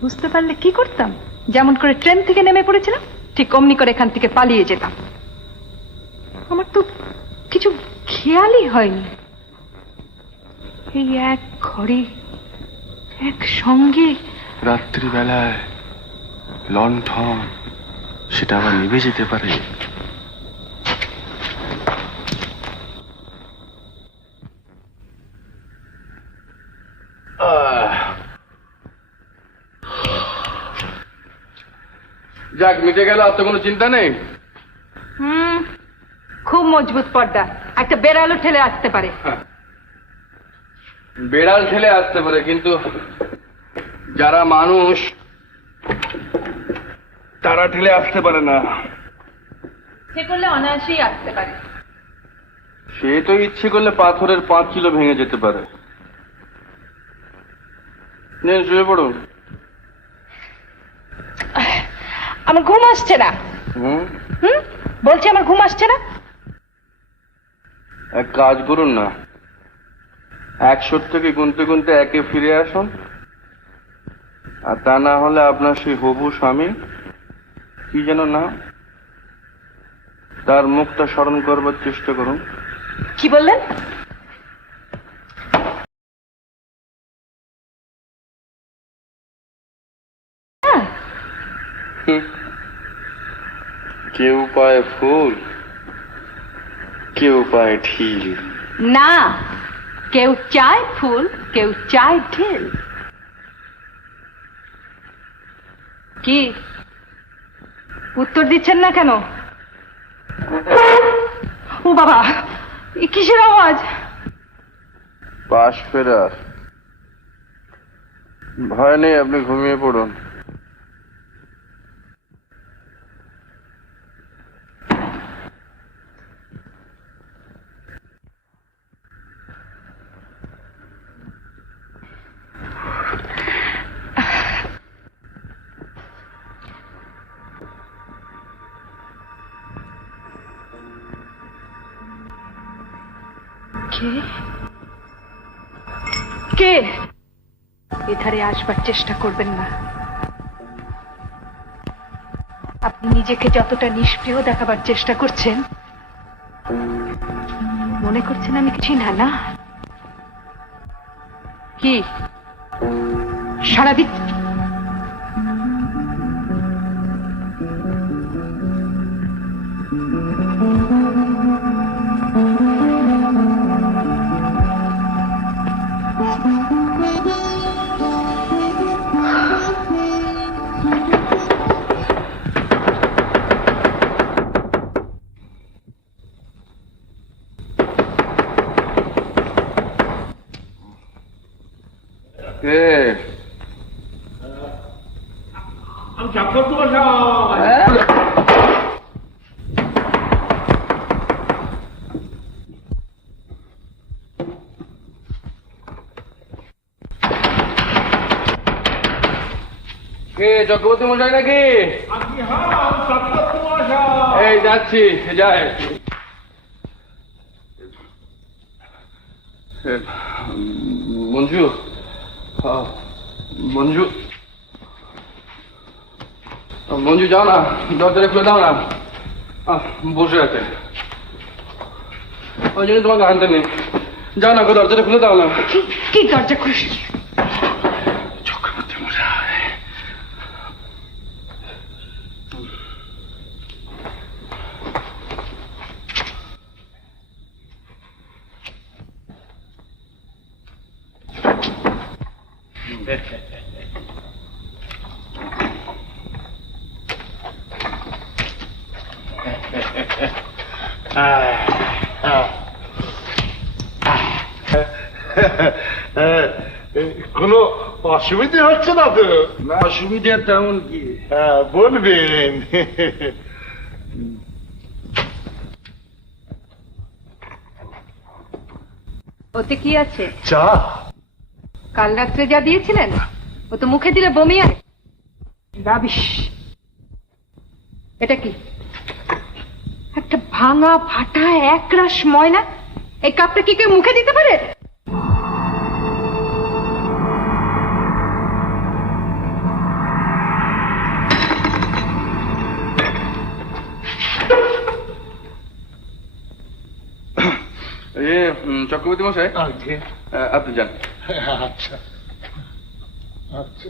বুঝতে পারলে কি করতাম? যেমন করে ট্রেন থেকে নেমে পড়েছিলাম ঠিক অমনি করে এখান থেকে পালিয়ে যেতাম। আমার তো কিছু খেয়ালই হয়নি। এই এক ঘরে এক সঙ্গে রাত্রিবেলায় লণ্ঠন, সেটা আবার নিভে যেতে পারে। যাক, মিটে গেল, আর তো কোনো চিন্তা নেই। খুব মজবুত পর্দা, একটা বেড়ালও ঠেলে আসতে পারে। বেড়াল ঠেলে আসতে পারে, কিন্তু যারা মানুষ তারা ঠেলে আসতে পারে না। সে করলে অনায়াসেই আসতে পারে। সে তো ইচ্ছে করলে পাথরের 5 কিলো ভেঙে যেতে পারে। নেন, শুয়ে পড়ুন। আমার ঘুম আসছে না। বলছি আমার ঘুম আসছে না। এক কাজ করুন না, 100 থেকে গুনতে গুনতে 1-এ ফিরে আসুন, আর তা না হলে আপনার সেই হবু স্বামী, কি যেন না, তার মুখটা স্মরণ করবার চেষ্টা করুন। কি বললেন? কেউ পায় ফুল, কেউ পায় ঢিল। না, কেউ চায় ফুল, কেউ চায় ঢিল। কি উত্তর দিচ্ছেন না কেন? ও বাবা, এ কিসের আওয়াজ? পাশ ফেরার। ভয় নেই, আপনি ঘুমিয়ে পড়ুন। কে কে এধারে আসবার চেষ্টা করবেন না। আপনি নিজেকে যতটা নিষ্ক্রিয় দেখাবার চেষ্টা করছেন, মনে করছেন আমি কিছু না। না, কি সারাদিন চক্রবর্তী মশাই নাকি? এই যাচ্ছি, যাই। মঞ্জু, মঞ্জু, মঞ্জু যাও না, দরজাটা খুলে দাও না। বসে আছে, ওই জন্য তোমাকে আনতে নেই। যাও না, দরজাটা খুলে দাও না। কি দরজা খুলিস? চক্রবর্তী মশাই, কোনো অসুবিধে হচ্ছে না তো? না, অসুবিধা তেমন কি? হ্যাঁ, বলবেন। ওতে কি আছে? চা। কাল রাত্রে যা দিয়েছিলেন ও তো মুখে দিলে বমি আর রাবিশ। এটা কি? একটা ভাঙা ফাটা একরাশ ময়লা। এই কাপটা কি কেউ মুখে দিতে পারে? চক্রবর্তী মশাই, আপনি যান। আচ্ছা আচ্ছা।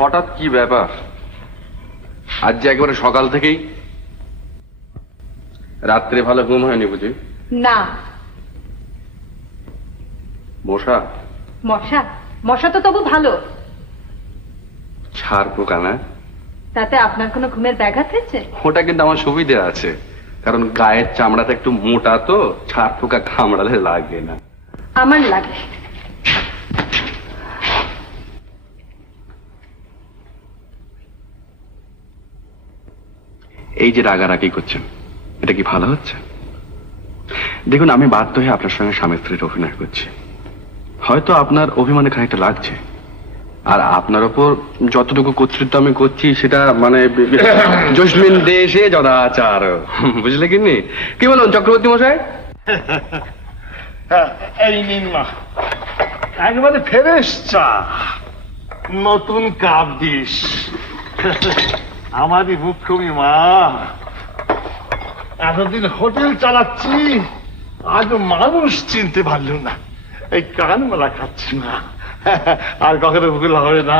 হঠাৎ কি ব্যাপার? আজ যে একেবারে সকাল থেকেই রাত্রে ভালো ঘুম হয়নি বুঝি? না। মশা? মশা? মশা তো তবু ভালো। ছাড় পোকা না? তাতে আপনার কোনো ঘুমের ব্যাঘাত হয়েছে? ওটা কিন্তু আমার সুবিধে আছে, কারণ গায়ের চামড়াটা একটু মোটা তো, ছাড় পোকা কামড়ালে লাগে না। আমার লাগে। এই যে রাগারাগি করছেন, এটা কি ভালো হচ্ছে? দেখুন, আমি বাধ্য হয়ে আপনার সঙ্গে স্বামী স্ত্রীর অভিনয় করছি। হয়তো আপনার অভিমানে খানিকটা লাগছে, আর আপনার ওপর যতটুকু কর্তৃত্ব আমি করছি সেটা মানে জসমিন দেশে যদাচার, বুঝলে কিনি? কি বলুন চক্রবর্তী মশাই? এই নিন মা, একেবারে ফ্রেশ চা, নতুন কাপ দিস। আমারই মুখ্যমী মা, এতদিন হোটেল চালাচ্ছি, আজ মানুষ চিনতে পারল না। এই কান মেলা খাচ্ছি না, আর কখনো ভুল হবে না।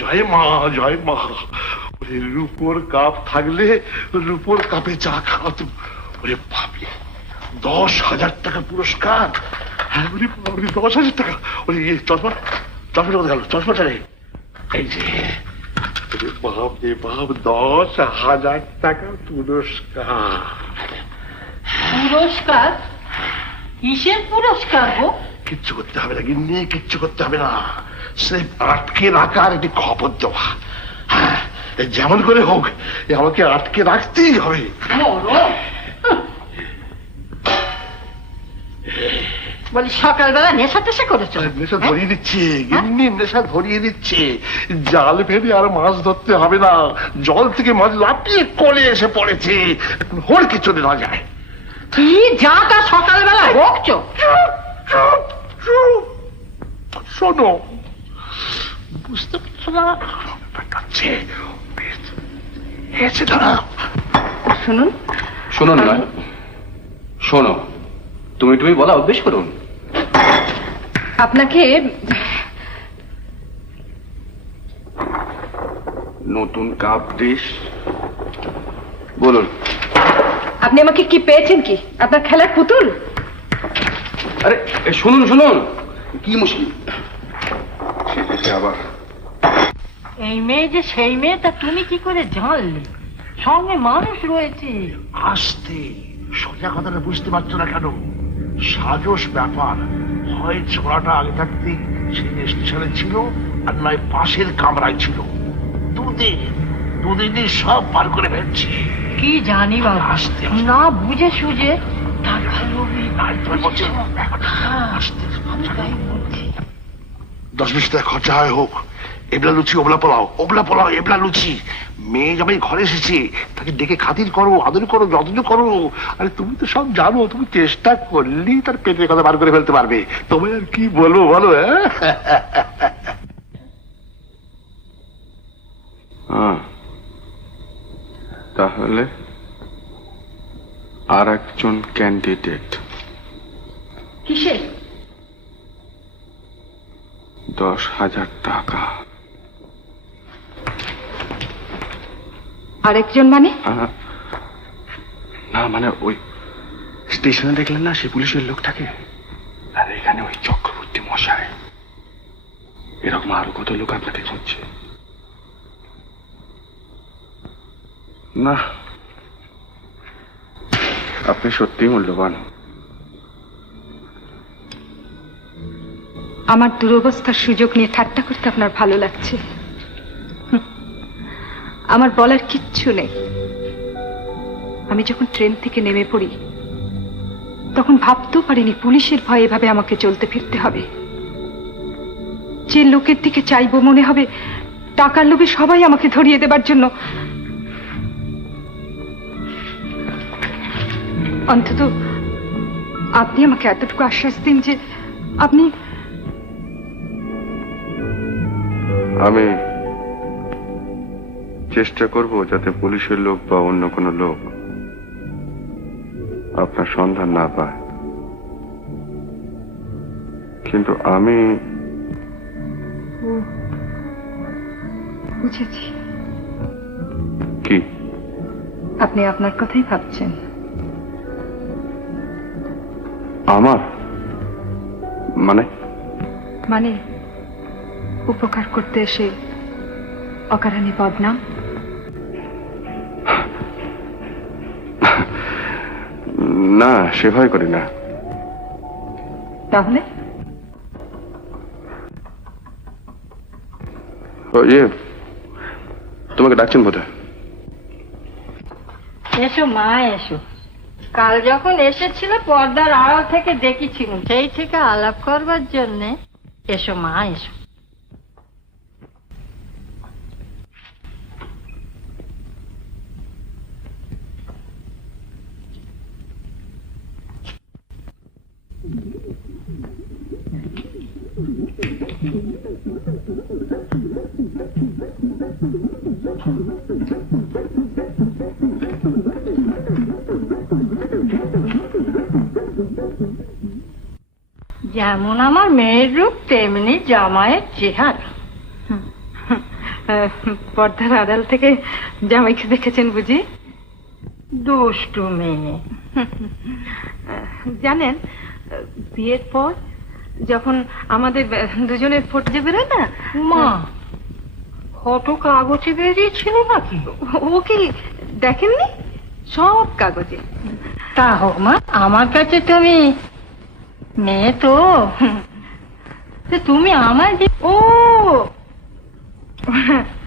জয় মা, জয় মা। ওরে রূপোর কাপ থাকলে রূপোর কাপে চা খাওয়াতো। ওরে বাপরে, 10,000 টাকা পুরস্কার। হ্যাঁ, ওরে বাপরে, 10,000 টাকা। ওরে চশমাটা কোথায় গেল? চশমাটা রে, এই যে। ওরে বাপ রে বাপ, 10,000 টাকা পুরস্কার। পুরস্কার? কিসের পুরস্কার গো? কিচ্ছু করতে হবে না গিন্নি, কিচ্ছু করতে হবে না। স্রেফ আটকে রাখার একটি খবর দেওয়া। হ্যাঁ, যেমন করে হোক আমাকে আটকে রাখতেই হবে। বলি সকালবেলা নেশা টেশা করেছো? নেশা ধরিয়ে দিচ্ছে গিন্নি, নেশা ধরিয়ে দিচ্ছে। জাল ফেলে আর মাছ ধরতে হবে না, জল থেকে মাছ লাফিয়ে কোলে এসে পড়েছে। এখন হড়কে চলে না যায়। কি যা তা সকালবেলা বকছো? শোনো, বুঝতে পারছো না? শুনুন। শুনুন নয়, শোনো। তুমি বলা অভ্যেস করুন। আপনাকে নতুন কাপ ডিশ বলুন। আপনি আমাকে কি পেয়েছেন? কি আপনার খেলার পুতুল? আরে শুনুন, কি মুশকিল আবার? এই মেয়ে যে সেই মেয়ে তা তুমি কি করে জানলে? সঙ্গে মানুষ রয়েছে। আসতে সোজা কথাটা বুঝতে পারছো না কেন? সাজস ব্যাপার। হয় ছোড়াটা আগে থাকতেই সেই স্টেশনে ছিল, আর নয় পাশের কামরায় ছিল। দুদিনই সব পার করে ফেলছি। কি জানি বাবা, আসতে না বুঝে সুঝে টাকা লোভী। আমি তাই বলছি। 10-20 টাকা খরচা হয় হোক, এবলা লুচি ওবলা পোলাও, ওবলা পোলাও এবলা লুচি। মেয়ে জামাই ঘরে এসেছে, তাকে ডেকে খাতির করো, আদর করো, যত্ন করো। আরে তুমি তো সব জানো, তুমি চেষ্টা করলেই তার পেটের কথা বার করে ফেলতে পারবে। তোমায় আর কি বলবো বলো? তাহলে আর একজন ক্যান্ডিডেট। কিসের? 10,000 টাকা। আরেকজন মানে? না মানে ওই স্টেশনে দেখলেন না সে পুলিশের লোকটাকে, আর এখানে ওই চক্রবর্তী মশাই। এরকম আরো কত লোক আপনাকে খুঁজছে। না, আপনি সত্যিই মূল্যবান। আমার দুরবস্থার সুযোগ নিয়ে ঠাট্টা করতে আপনার ভালো লাগছে? আমার বলার কিচ্ছু নেই। আমি যখন ট্রেন থেকে নেমে পড়ি তখন ভাবতেও পারিনি পুলিশের ভয়ে এভাবে আমাকে চলতে ফিরতে হবে। যে লোকের দিকে চাইবো মনে হবে টাকার লোভে সবাই আমাকে ধরিয়ে দেবার জন্য। অন্তত আপনি আমাকে এতটুকু আশ্বাস দিন যে আমি চেষ্টা করব যাতে পুলিশের লোক বা অন্য কোনো লোক আপনার সন্ধান না পায়, কিন্তু আমি বুঝেছি। কি? আপনি আপনার কথাই ভাবছেন। আমার মানে উপকার করতে এসে অকারণে বদনাম? না, সে ভয় করি না। তাহলে তোমাকে ডাকছেন বোধহয়। এসো মা এসো। কাল যখন এসেছিল পর্দার আড়াল থেকে দেখেছিল, সেই থেকে আলাপ করবার জন্যে। এসো মা এসো। যেমন আমার মেয়ের রূপ তেমনি জামাইয়ের চেহারা। পর্দার আড়াল থেকে জামাইকে দেখেছেন বুঝি? দুষ্টু মেয়ে। জানেন, বিয়ের পর যখন আমাদের দুজনের ফটো বেরোয় না, মা ফটো কাগজে বেরিয়েছিল নাকি? ও কি দেখেননি? সব কাগজে। তা হোক মা, আমার কাছে তুমি মেয়ে তো। তুমি আমার ও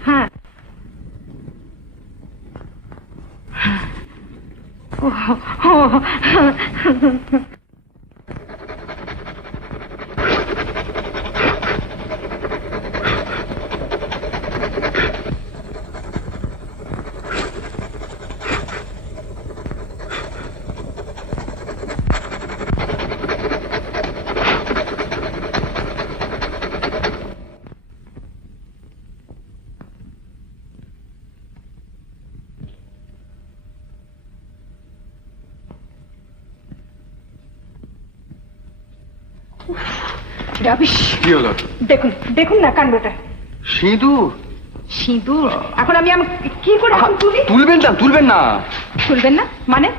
হ্যাঁ, রাবিশ। কি হলো? দেখুন দেখুন না কাণ্ডটা। সিঁদুর? সিঁদুর এখন আমি কি করে তুলি? তুলবেন না। তুলবেন না মানে?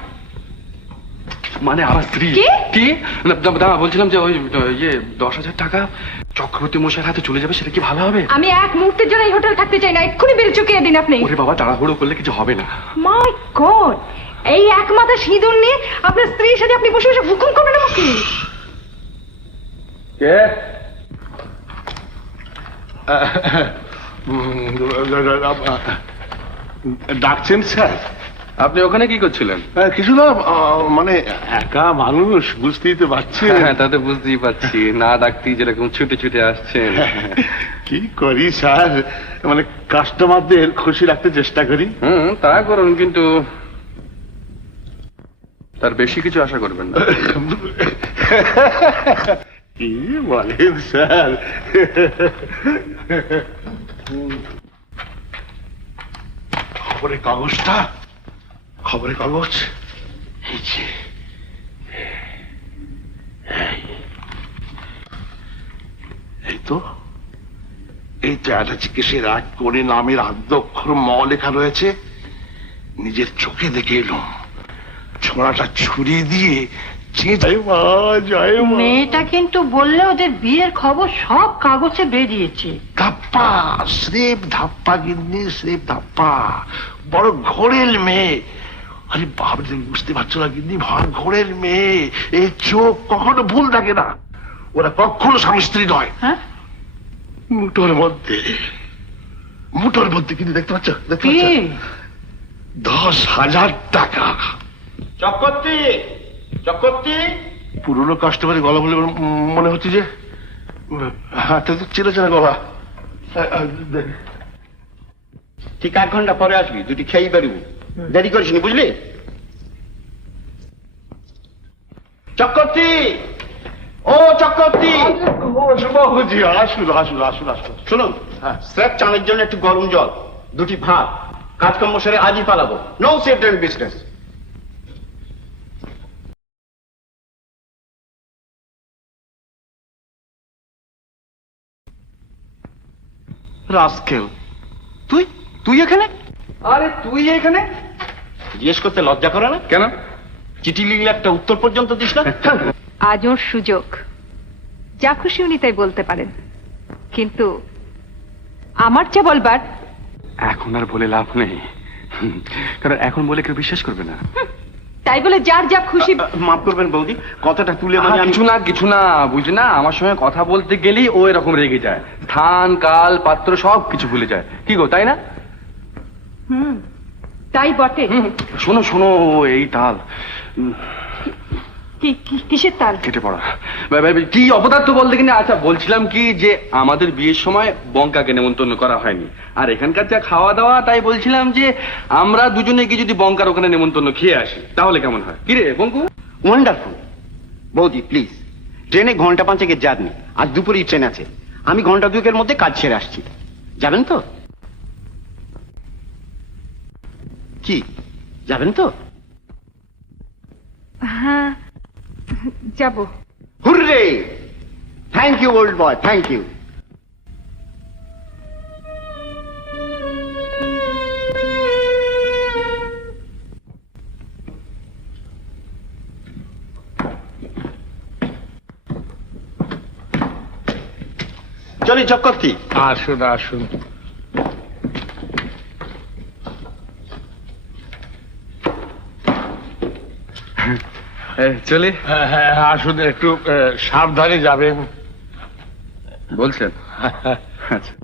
মানে আমার স্ত্রী। কি? কি না, দাঁড়া, বলছিলাম যে ওই ইয়ে 10,000 টাকা চক্রবর্তী মশাইয়ের হাতে চলে যাবে, সেটা কি ভালো হবে? আমি এক মুহূর্তের জন্য এই হোটেল থাকতে চাই না, এক্ষুনি বের চুকিয়ে দিন আপনি। ওরে বাবা, তাড়াহুড়ো করলে কিছু হবে না। মাই গড, এই এক মাথা সিঁদুর নিয়ে আপনার স্ত্রীর সাথে আপনি বসে বসে হুকুম করবেন আমাকে? কে? ডাকছেন স্যার? আপনি ওখানে কি করছিলেন? কিছু না, মানে একা মানুষ, বুঝতেই তো পারছেন। হ্যাঁ, তাতে বুঝতেই পারছি, না ডাকতেই যেরকম ছুটে ছুটে আসছেন। কি করি স্যার, মানে কাস্টমারদের খুশি রাখতে চেষ্টা করি। তা করুন, কিন্তু তার বেশি কিছু আশা করবেন না। কি বলেন স্যার? খবরের কাগজটা, খবরের কাগজ এই যে, এই তো একটা চিকিৎসের রাজ করে নামের আদ্যক্ষর ম লেখা রয়েছে। নিজের চোখে দেখে এলাম, ছোড়াটা ছুরি দিয়ে মেয়েটা কিন্তু বললে ওদের বিয়ের খবর সব কাগজে বেরিয়েছে। ধাপ্পা, স্রেফ ধাপ্পা গিন্নি, স্রেফ ধাপ্পা, বড় ঘোরের মেয়ে। আরে বাবা, তুমি বুঝতে পারছো না গিন্নি, ভার ঘোরের মেয়ে। এই চোখ কখনো ভুল থাকে না, ওরা কখনো স্বামী স্ত্রী নয়। হ্যাঁ, মুঠোর মধ্যে, মুঠোর মধ্যে কিন্তু দেখতে পাচ্ছ, দেখতে কি? পাচ্ছ 10,000 টাকা। চক্রবর্তী, চক্রবর্তী। পুরনো কাস্টমারের গলা বলে মনে হচ্ছে যে, হ্যাঁ তো চেনা চেনা গলা। ঠিক 1 ঘন্টা পরে আসবি, দুটি খেয়েই বেরোবো, দেরি করিস নি, বুঝলি? চক্রবর্তী, ও চক্রবর্তী। বাবুজি, আসুন আসুন আসুন আসুন। শুনুন, স্রেফ চানের জন্য একটু গরম জল, দুটি ভাত, কাজকর্ম সেরে আজই পালাবো। No safe business. রাস্কেল, তুই তুই এখানে? আরে তুই এখানে? জিজ্ঞেস করতে লজ্জা করে না? কেন? চিঠি লিখলে একটা উত্তর পর্যন্ত দিস না? আজ ওর সুযোগ, যা খুশি উনি তাই বলতে পারেন, কিন্তু আমার যা বলবার এখন আর বলে লাভ নেই, কারণ এখন বলে কেউ বিশ্বাস করবে না। তাই বলে যার যা খুশি। মাফ করবেন বৌদি, কথাটা তুলে মানে কিছু না বুঝি না, আমার সঙ্গে কথা বলতে গেলেই ও এরকম রেগে যায়, স্থান কাল পাত্র সব কিছু ভুলে যায়। কি গো, তাই না? তাই বটে। শোনো শোনো, এই তাল কিসের তাল? কেটে পড়া। কি অপদার্থ বলতে কিনা। আচ্ছা, বলছিলাম কি যে আমাদের বিয়ের সময় বঙ্কাকে নেমন্তন্ন করা হয়নি, আর এখানকার যা খাওয়া দাওয়া, তাই বলছিলাম যে আমরা দুজনে গিয়ে যদি বঙ্কার ওখানে নেমন্তন্ন খেয়ে আসি তাহলে কেমন হয়? কি রে বঙ্কু? ওয়ান্ডারফুল। বৌদি প্লিজ, ট্রেনে ঘন্টা 5 জার্নি, আজ দুপুরেই ট্রেন আছে, আমি ঘন্টা 2 মধ্যে কাজ সেরে আসছি, যাবেন তো? কি যাবেন তো? হ্যাঁ, যাব। Hurray! Thank you old boy, thank you. চলি চক্রবর্তী। আসুন আসুন। চলি। হ্যাঁ হ্যাঁ, আসুন, একটু সাবধানে যাবেন। বলছেন? আচ্ছা।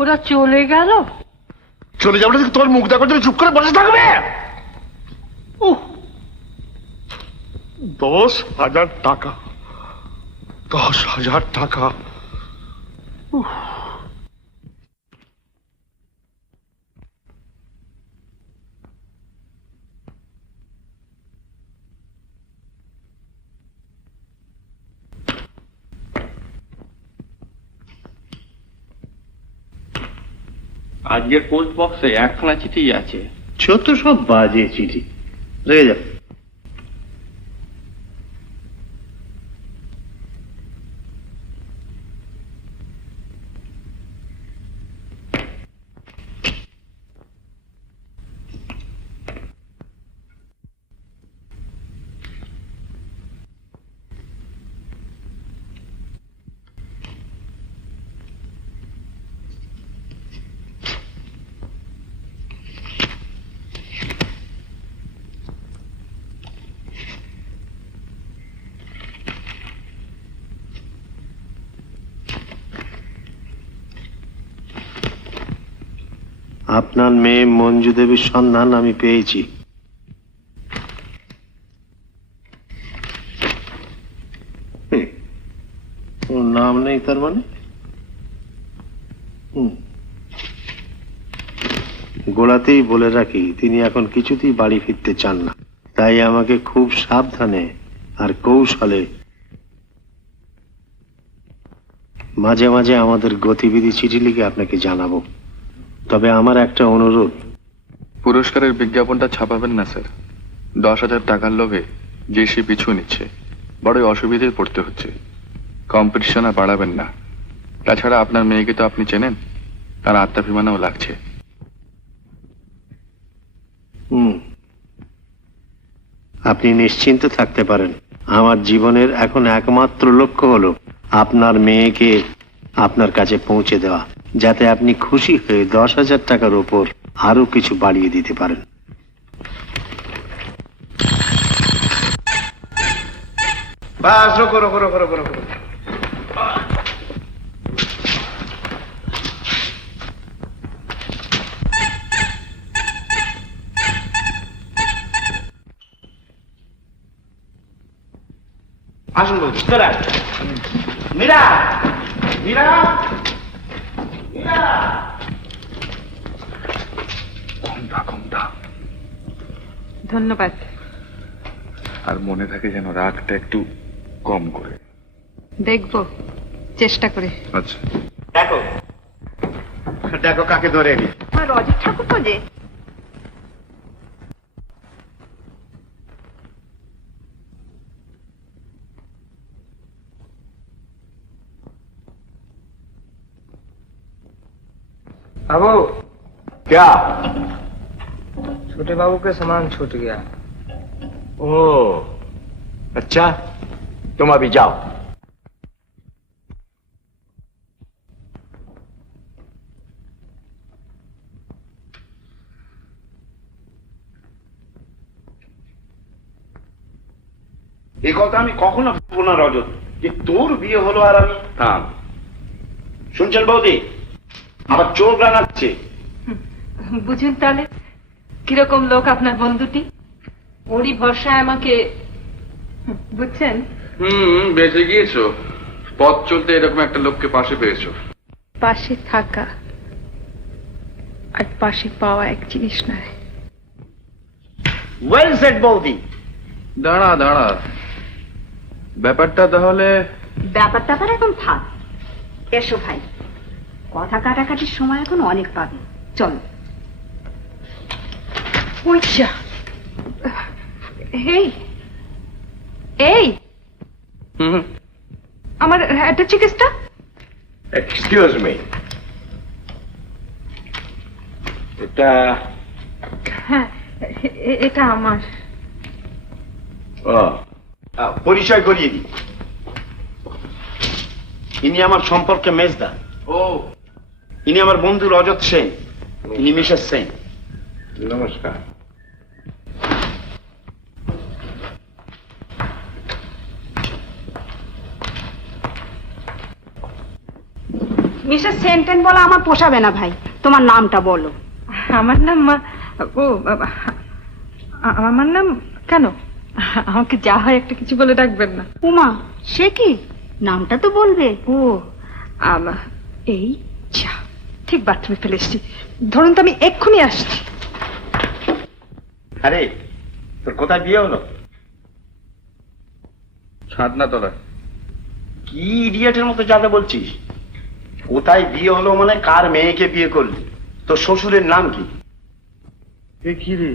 ওরা চলে গেল? চলে যাবো না, তোমার মুখ দেখো, তুমি চুপ করে বসে থাকবে। 10,000 টাকা, 10,000 টাকা। আজকের পোস্ট বক্সে 1খানা চিঠি আছে, ছোট সব বাজে চিঠি, রেখে যাও। আপনার মেয়ে মঞ্জু দেবীর সন্ধান আমি পেয়েছি। ওর নাম নেই তার মানে? গোড়াতেই বলে রাখি, তিনি এখন কিছুতেই বাড়ি ফিরতে চান না, তাই আমাকে খুব সাবধানে আর কৌশলে মাঝে মাঝে আমাদের গতিবিধি চিঠি লিখে আপনাকে জানাবো। তবে আমার একটা অনুরোধ, পুরস্কারের বিজ্ঞাপনটা ছাপাবেন না স্যার। 10,000 টাকার লোভে যে সে পিছু নিচ্ছে, বড়ই অসুবিধায় পড়তে হচ্ছে। কম্পিটিশন আর বাড়াবেন না। তাছাড়া আপনার মেয়েকে তো আপনি চেনেন, তার আত্মাভিমানও লাগছে। আপনি নিশ্চিন্ত থাকতে পারেন। আমার জীবনের এখন একমাত্র লক্ষ্য হলো আপনার মেয়েকে আপনার কাছে পৌঁছে দেওয়া, যাতে আপনি খুশি হয়ে 10,000 টাকার উপর আরো কিছু বাড়িয়ে দিতে পারেন। বাস, রোকো রোকো রোকো রোকো রোকো। আসুন বলছি মীরা, মীরা, মীরা। কমটা ধন্যবাদ। আর মনে থাকে যেন রাগটা একটু কম করে। দেখবো, চেষ্টা করে। আচ্ছা, দেখো দেখো কাকে ধরে এলি। আমার রজত ঠাকুর তো যে। बाबू क्या? छोटे बाबू के सामान छूट गया। ओ अच्छा, तुम अभी जाओ। এই কথা আমি কখনো ভাববো না রজত, যে তোর বিয়ে হলো আর আমি থাম। শুনছেন বৌদি, আমার চোখ রাঙাচ্ছে। বুঝুন তাহলে কিরকম লোক আপনার বন্ধুটি। ওরই ভরসায় আমাকে, বুঝছেন? বেঁচে গিয়েছো। পথ চলতে এরকম একটা লোককে পাশে পেয়েছো। পাশে থাকা আর পাশে পাওয়া এক জিনিস নয়। ওয়েল সেড বৌদি। দাঁড়া দাঁড়া, ব্যাপারটা তাহলে ব্যাপারটা এখন থাক। এসো ভাই, কথা কাটাকাটির সময় এখন অনেক পাবে। চলো। ওইটা এই এই আমার একটা চিকিৎসা। এক্সকিউজ মি, এটা হ্যাঁ, এটা আমার। পরিচয় করিয়ে দিই, ইনি আমার সম্পর্কে মেজদা। ও, ইনি আমার বন্ধু রজত সেন, ইনি মিসেস সেন। নমস্কার। মিসেস সেন্টেন বলা আমার পোষাবে না ভাই, তোমার নামটা বলো। আমার নাম ও আমার নাম কেন? আমাকে যা হয় একটা কিছু বলে ডাকবেন না। উমা, সে কি? নামটা তো বলবে। ও এই যা, ঠিক বাথরুমে ফেলে এসছি। ধরুন তো আমি এক্ষুনি আসছি। আরে তোর কোথায় বিয়ে হলো? ছাদনা তলায়। কি ইডিয়েটের মতো যাতে বলছিস? কোথায় বিয়ে হলো মানে কার মেয়েকে বিয়ে করলি? তোর শ্বশুরের নাম কি? এ কি রে,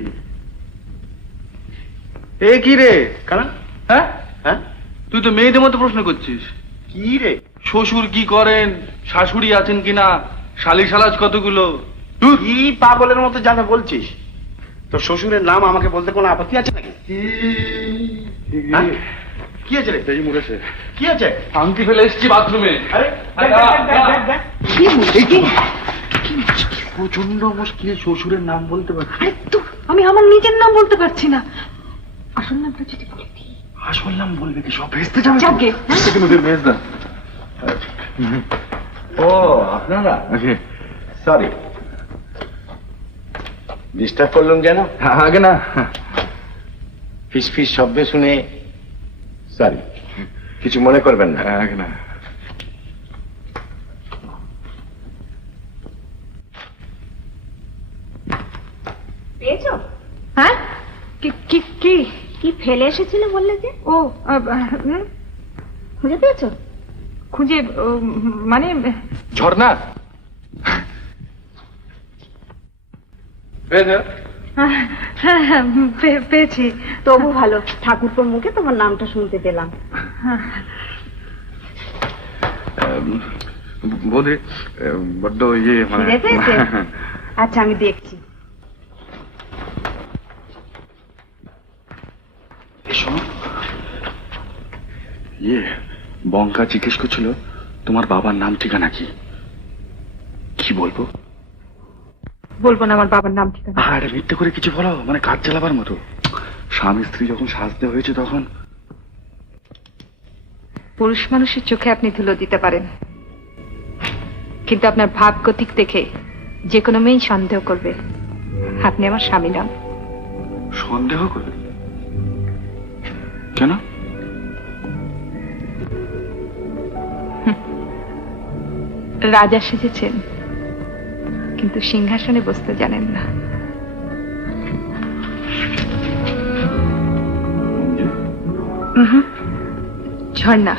এ কি রে? কেন? হ্যাঁ হ্যাঁ, তুই তো মেয়েদের মতো প্রশ্ন করছিস। কি রে? শ্বশুর কি করেন, শাশুড়ি আছেন কিনা, শালি শালাজ কতগুলো। কি পাগলের মতো যাতে বলছিস? তোর শ্বশুরের নাম আমাকে বলতে কোনো আপত্তি আছে নাকি? হ্যাঁ? কি আছে রে? এই মুড়েছে। কি আছে? আংটি ফেলে এসছি বাথরুমে। আরে কি মুশকিল! প্রচন্ড মুশকিল, শ্বশুরের নাম বলতে পারছি। আরে তো আমি আমার নিজের নাম বলতে পারছি না। আসল নামটা যদি বলে দিই। আসল নাম বলবে কি, সব ভেস্তে যাবে। যাকে ভেস্তা। ও আপনারা, সরি। ডিস্টার্ব করলাম যেন? আগে না। ফিস ফিস শব্দ শুনে সরি, কিছু মনে করবেন না। আগে না। পেয়েছো? হ্যাঁ, কি কি কি কি ফেলে এসেছিলে বললে যে? ও খুঁজে পেয়েছো? খুঁজে মানে ঝর্ণা হ্যাঁ হ্যাঁ পেয়েছি। তবু ভালো, ঠাকুরপোর মুখে তোমার নামটা শুনতে পেলাম। বৌদি বড্ড ইয়ে মানে খিদে পেয়েছে? আচ্ছা আমি দেখছি। শোনো, ইয়ে বঙ্কা জিজ্ঞেস করছিল তোমার বাবার নাম ঠিকানা কি। কি বলবো? বলবো না আমার বাবার নাম ঠিকানা। আরে মিথ্যে করে কিছু বলো, মানে কাজ চালাবার মতো। স্বামী স্ত্রী যখন সাজতে হয়েছে তখন। পুরুষ মানুষের চোখে আপনি ধুলো দিতে পারেন, কিন্তু আপনার ভাব গতিক দেখে যে কোনো মেয়েই সন্দেহ করবে আপনি আমার স্বামী নন। সন্দেহ করবে কেন? রাজা সেজেছেন, কিন্তু সিংহাসনে বসতে জানেন না। ঝর্ণা,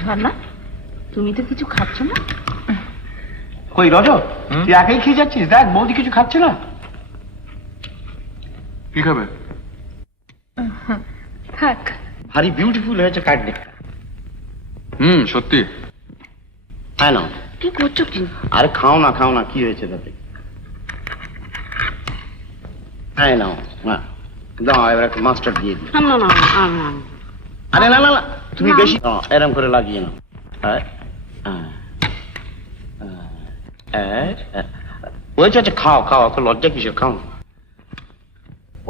ঝর্ণা, তুমি তো কিছু খাচ্ছ না? কই রজত, তুই একাই খেয়ে যাচ্ছিস? দেখ বৌদি কিছু খাচ্ছে না। কি খাবে? থাক। ভারী বিউটিফুল হয়েছে কার্ডটা। সত্যি। হ্যাঁ না, কি করছো কি? আরে খাও না, কি হয়েছে তাতে? হ্যাঁ নাও, দাও এবার একটু মাস্টার দিয়ে দিই। না না আরে না, তুমি বেশি এরম করে লাগিয়ে নাও। হয়েছে, আচ্ছা খাও, অত লজ্জা কিসে, খাও।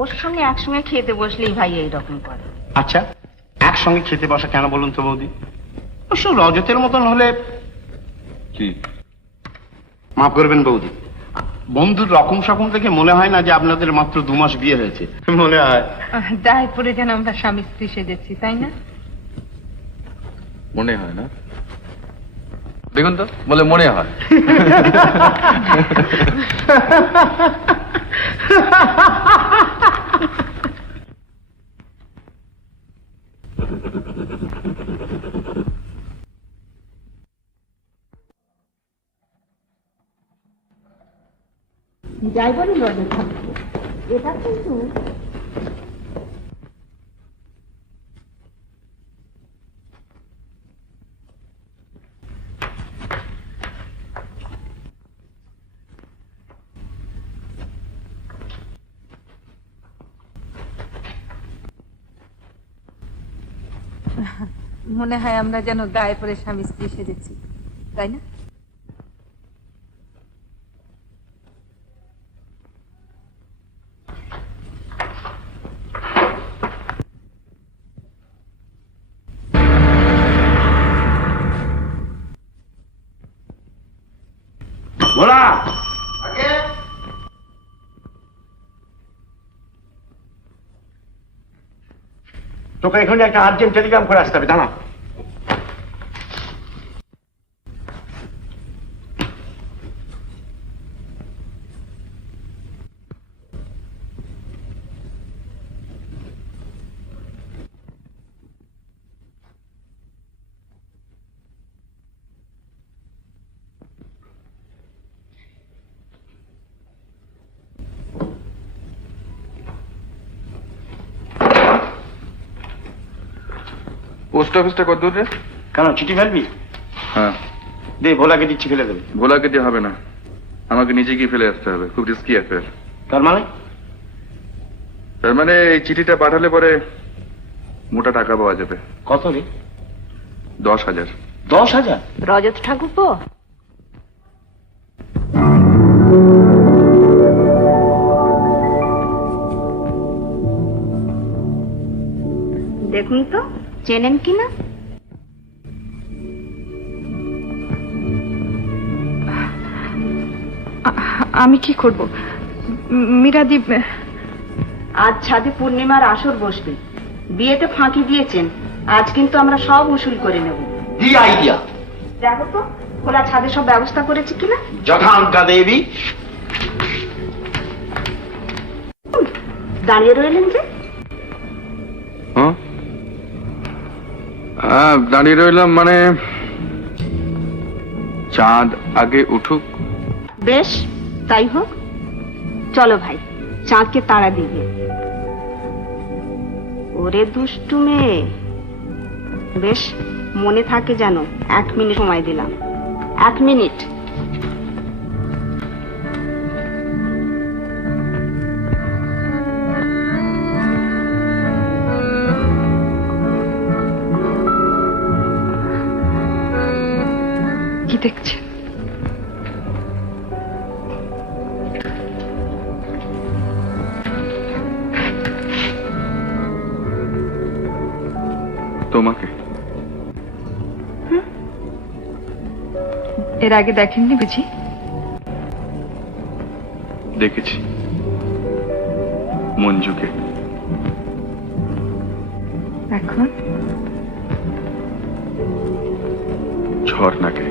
ওর সঙ্গে একসঙ্গে খেতে বসলেই ভাই এইরকম করে। আচ্ছা, একসঙ্গে খেতে বসা কেন বলুন তো বৌদি? অবশ্য রজতের মতন হলে কি? মাফ করবেন বৌদি, বন্ধুর রকম সকম থেকে মনে হয় না যে আপনাদের মাত্র 2 মাস বিয়ে হয়েছে। মনে হয় দায় পড়ে যেন আমরা স্বামী স্ত্রী সেজেছি, তাই না? মনে হয় না? দেখুন তো, বলে মনে হয়। যাই বলি লজ্জা থাকবে, এটা কিন্তু মনে হয় আমরা যেন দায় পড়ে স্বামী স্ত্রী সেজেছি, তাই না? ভোলা, তোকে এখানে একটা আর্জেন্ট টেলিগ্রাম করে আসতে হবে, দাঁড়া। পোস্ট অফিসটা কত দূর রে? কেন চিঠি ফেলবি? হ্যাঁ, দে, ভোলাকে দিচ্ছি, ফেলে দেবে। ভোলাকে দিয়ে হবে না, আমাকে নিজে গিয়ে ফেলে আসতে হবে। খুব রিস্কি অ্যাফেয়ার। তার মানে? তার মানে এই চিঠিটা পাঠালে পরে মোটা টাকা পাওয়া যাবে। কত রে? 10,000। 10,000? রজত ঠাকুরপো, দেখুন তো চেনেন কি না? আমি কি করব মীরাদি? আজ ছাদে পূর্ণিমার আসর বসবে, বিয়েতে ফাঁকি দিয়েছেন, আজ কিন্তু আমরা সব উসুল করে নেব। দি আইডিয়া দেখো তো খোলা ছাদে সব ব্যবস্থা করেছে কিনা। যথাঙ্কা দেবী। দাঁড়িয়ে রইলেন যে? দাঁড়িয়ে রইলাম মানে চাঁদ আগে উঠুক। বেশ, তাই হোক। চলো ভাই, চাঁদকে তাড়া দিবে। ওরে দুষ্টু মেয়ে, বেশ মনে থাকে যেন। 1 মিনিট সময় দিলাম, 1 মিনিট। কি দেখছে? তোমাকে। এর আগে দেখেননি বুঝি? দেখেছি মঞ্জুকে। এখন ঝর্ণাকে।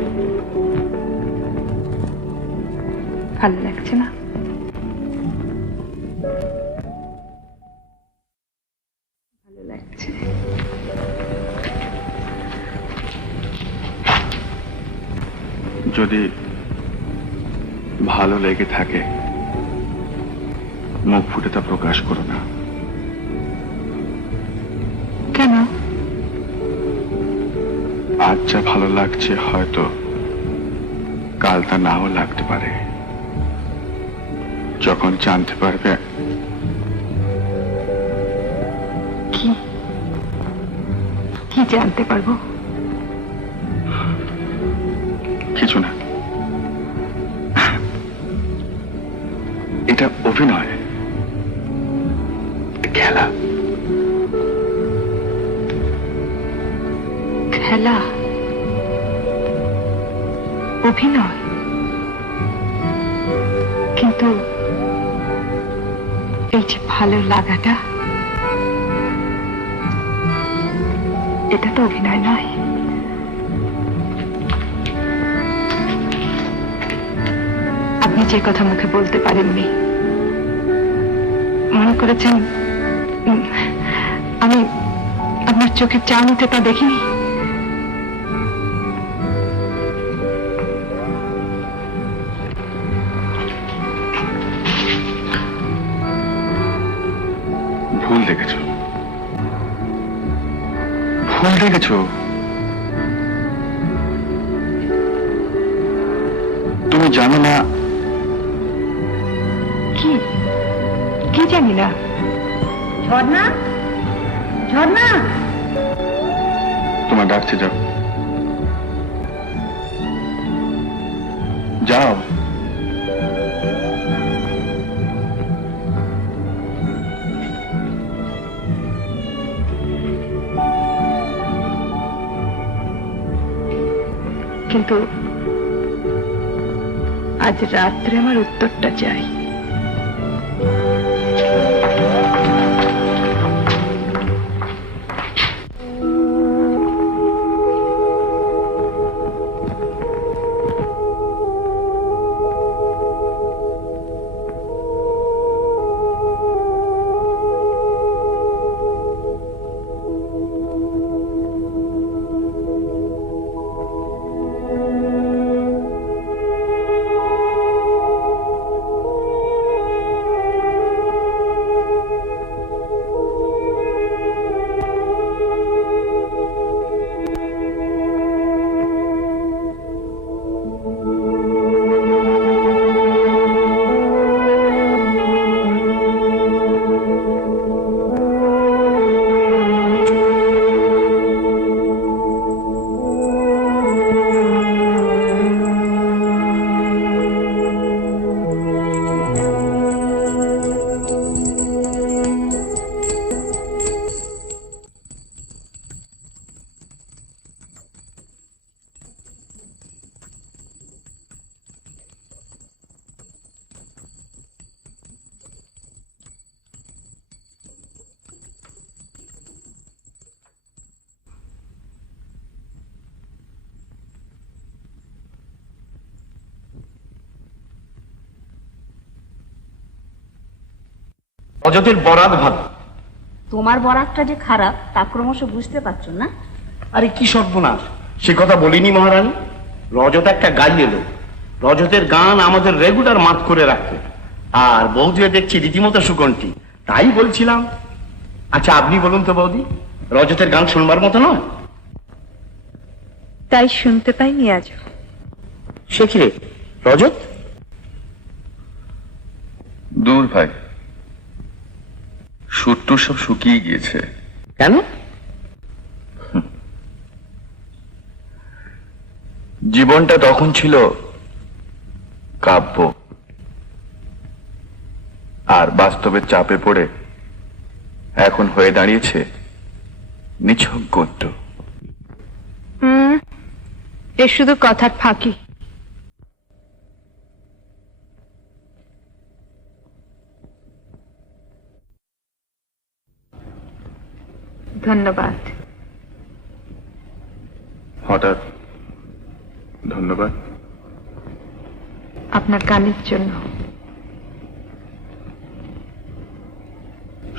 ভালো লাগছে না? ভালো লাগছে। যদি ভালো লেগে থাকে মুখ ফুটে তা প্রকাশ করো না। কেন? আজ যা ভালো লাগছে হয়তো কাল তা নাও লাগতে পারে। যখন জানতে পারবে কি কি জানতে পারবো? কিছু না, এটা অভিনয়, খেলা। খেলা? অভিনয়? কিন্তু এই যে ভালো লাগাটা, এটা তো অভিনয় নয়। আপনি যে কথা মুখে বলতে পারেননি, মনে করেছেন আমি আপনার চোখের চাউনিতে তা দেখিনি। ভুল দেখেছ, ভুল দেখেছ। তুমি জানো না। কি কি জানি না? ঝর্ণা, ঝর্ণা, তোমার ডাকছে, যাও যাও। কিন্তু আজ রাত্রে আমার উত্তরটা চাই। রজতের বরাত ভালো। তোমার বরাতটা যে খারাপ তা ক্রমশ বুঝতে পারছো না? আরে কি সর্বনাশ, সে কথা বলিনি মহারানী। রজত একটা গাইয়ে লোক, রজতের গান আমাদের রেগুলার মাত করে রাখে, আর বৌদিও দেখছি রীতিমতো সুকণ্ঠী। তাই বলছিলাম, আচ্ছা আপনি বলুন তো বৌদি, রজতের গান শুনবার মতো নয়? তাই শুনতে পাইনি আজ। সে কি রে রজত? দূর ভাই, সুরটুর সব শুকিয়ে গিয়েছে। কেন? জীবনটা তখন ছিল কাব্য, আর বাস্তবের চাপে পড়ে এখন হয়ে দাঁড়িয়েছে নিছক গদ্য। এ শুধু কথার ফাঁকি। ধন্যবাদ। হঠাৎ ধন্যবাদ? আপনার গানের জন্য।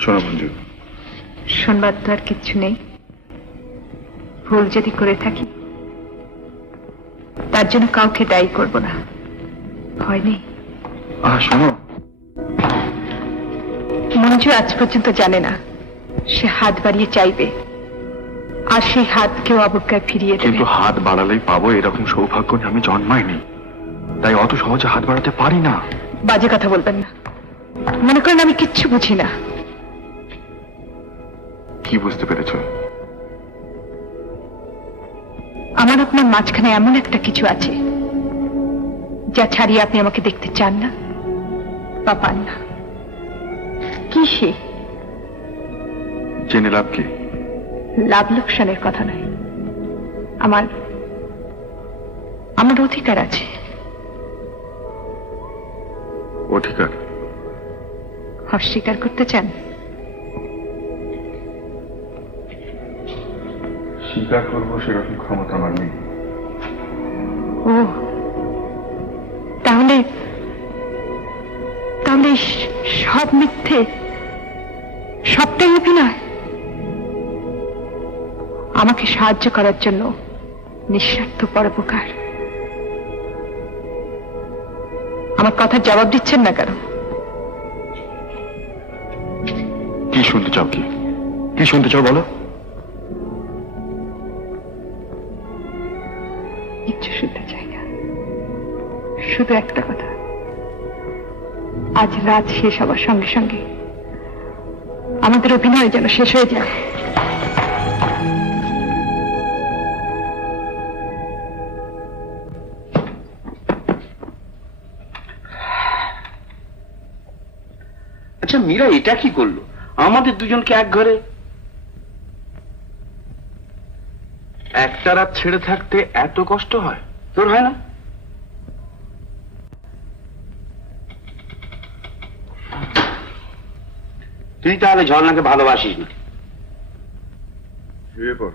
শোনো বন্ধু, শোনবার তো আর কিচ্ছু নেই। ভুল যদি করে থাকি তার জন্য কাউকে দায়ী করব না, ভয় নেই। শোনো, মঞ্জু আজ পর্যন্ত জানে না সে হাত বাড়িয়ে চাইবে, আর সেই হাত কেউ অবজ্ঞায় ফিরিয়ে দেবে। কিন্তু হাত বাড়ালেই পাবো এরকম সৌভাগ্য নিয়ে আমি জন্মাইনি, তাই অত সহজে হাত বাড়াতে পারি না। বাজে কথা বলবেন না, মনে করেন আমি কিচ্ছু বুঝি না। কি বুঝতে পেরেছো? আমার আপনার মাঝখানে এমন একটা কিছু আছে যা ছাড়িয়ে আপনি আমাকে দেখতে চান না বা পান না। কি সে? জেনে লাভ কি? লাভ লোকসানের কথা নয়, আমার অধিকার আছে। অধিকার? অস্বীকার করতে চান? স্বীকার করবো সেরকম ক্ষমতা আমার নেই। ও তাহলে তাহলে সব মিথ্যে, সবটাই অভিনয়। আমাকে সাহায্য করার জন্য নিঃস্বার্থ পরোপকার। আমার কথার জবাব দিচ্ছেন না কেন? কি শুনতে চাও? কি শুনতে চাও বলো? কিচ্ছু শুনতে চাই না, শুধু একটা কথা। আজ রাত শেষ হবার সঙ্গে সঙ্গে আমাদের অভিনয় যেন শেষ হয়ে যায়। আচ্ছা মীরা এটা কি করলো, আমাদের দুজনকে এক ঘরে? একটা রাত ছেড়ে থাকতে এত কষ্ট হয়? তোর হয় না? তুই তাহলে ঝর্ণাকে ভালোবাসিস না? শুয়ে পড়।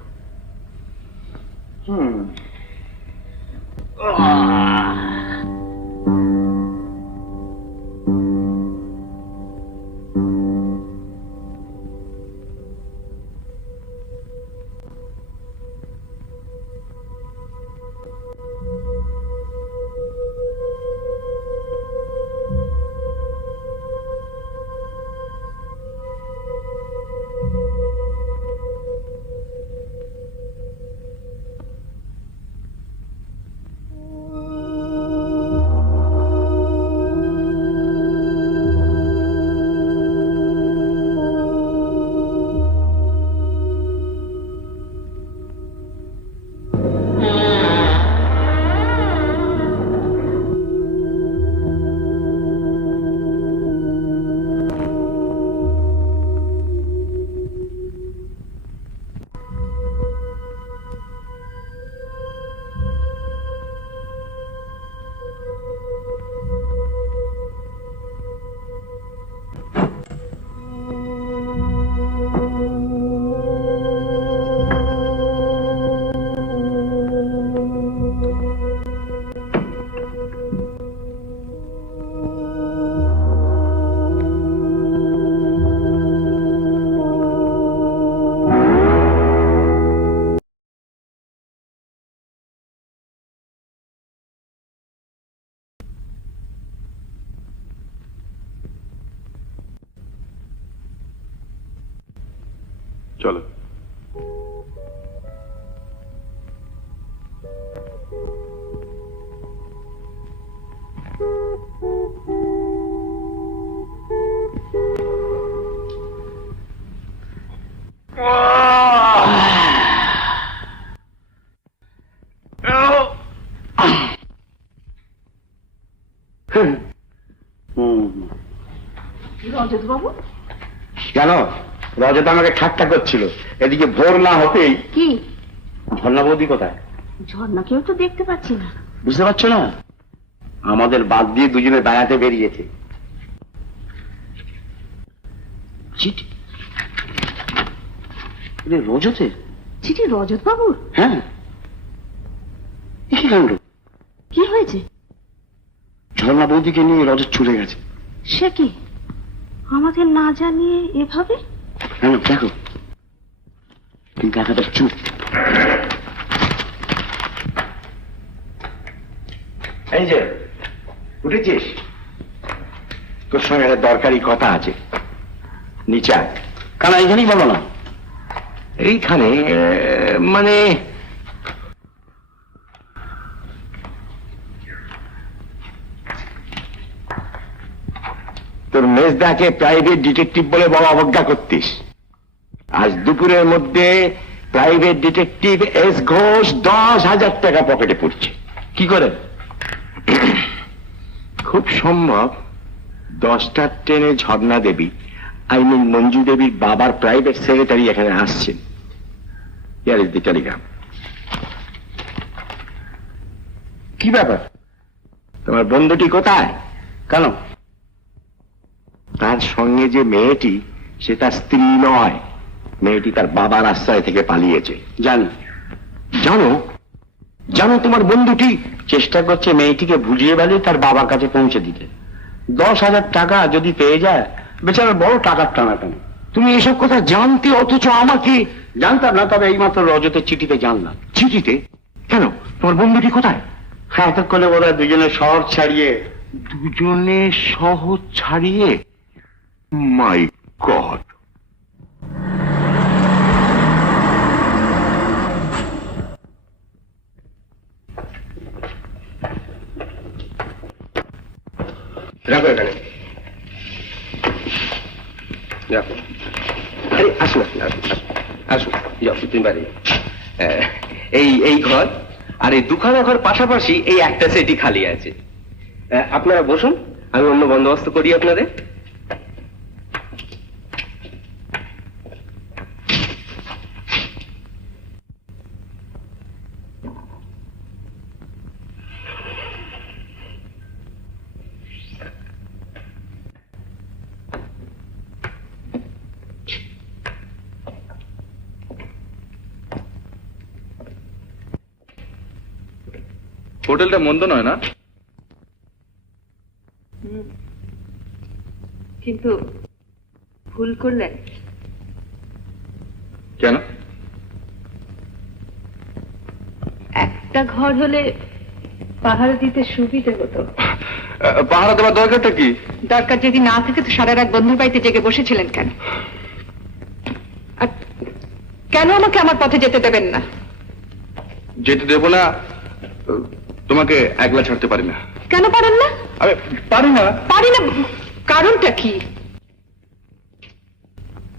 চলো। রজত বাবু, কেন? রজত আমাকে ঠাট্টা করছিল। এদিকে ভোর না হতেই কি ঝর্ণা বৌদি কোথায়? ঝর্ণাকেও তো দেখতে পাচ্ছি না। বুঝতে পারছো না? আমাদের বাদ দিয়ে দুজনে বেড়াতে বেরিয়েছে। চিঠি রজতের? চিঠি রজত বাবুর? হ্যাঁ। কি কাণ্ড! কি হয়েছে? ঝর্ণা বৌদিকে নিয়ে রজত চলে গেছে। সে কি, আমাদের না জানিয়ে এভাবে? কেন দেখো, তুই দেখাটা চুপ। এই যে উঠেছিস, তোর সঙ্গে একটা দরকারি কথা আছে। নিচে আয়। কেন এইখানেই বলো না? এইখানে মানে তোর মেজদাকে প্রাইভেট ডিটেকটিভ বলে বড় অবজ্ঞা করতিস। আজ দুপুরের মধ্যে প্রাইভেট ডিটেকটিভ এস ঘোষ 10,000 টাকা পকেটে পড়ছে। কি করে? খুব সম্ভব 10টার ট্রেনে ঝর্ণা দেবী, আই মিন মঞ্জু দেবীর বাবার প্রাইভেট সেক্রেটারি এখানে আসছেন। Here is the Telegram. কি ব্যাপার? তোমার বন্ধুটি কোথায়? কেন? তার সঙ্গে যে মেয়েটি, সে তার স্ত্রী নয়। মেয়েটি তার বাবার আশ্রয় থেকে পালিয়েছে। জানি। জানো? জানো তোমার বন্ধুটি চেষ্টা করছে মেয়েটিকে বুঝিয়ে বেড়িয়ে তার বাবার কাছে পৌঁছে দিতে। 10,000 টাকা যদি পেয়ে যায়, বেচারা বড় টাকার টানাটানি। তুমি এসব কথা জানতে, অথচ আমাকে? জানতাম না, তবে এইমাত্র রজতের চিঠিতে জানলাম। চিঠিতে? কেন? তোমার বন্ধুটি কোথায়? হ্যাঁ, এতক্ষণে বোধ হয় দুজনে শহর ছাড়িয়ে। দুজনে শহর ছাড়িয়ে? মাই গড! রাখো এখানে, রাখো। আরে আসুন আসুন আসুন আসুন, যাও তুমি বাড়ি। এই ঘর আর এই দুখানা ঘর পাশাপাশি, এই একটা সেটি খালি আছে। আপনারা বসুন, আমি অন্য বন্দোবস্ত করি আপনাদের। হোটেলটা মন্দ নয় না? কিন্তু ভুল করলেন। কেন? একটা ঘর হলে পাহারা দিতে সুবিধে হতো। পাহারা দেওয়ার দরকারটা কি? দরকার যদি না থাকে তো সারা রাত বন্ধুর বাড়িতে জেগে বসেছিলেন কেন? আর কেন আমাকে আমার পথে যেতে দেবেন না? যেতে দেবো না, তোমাকে একলা ছাড়তে পারি না। কেন পারেন না? আমি পারি না। পারি না কারণটা কি?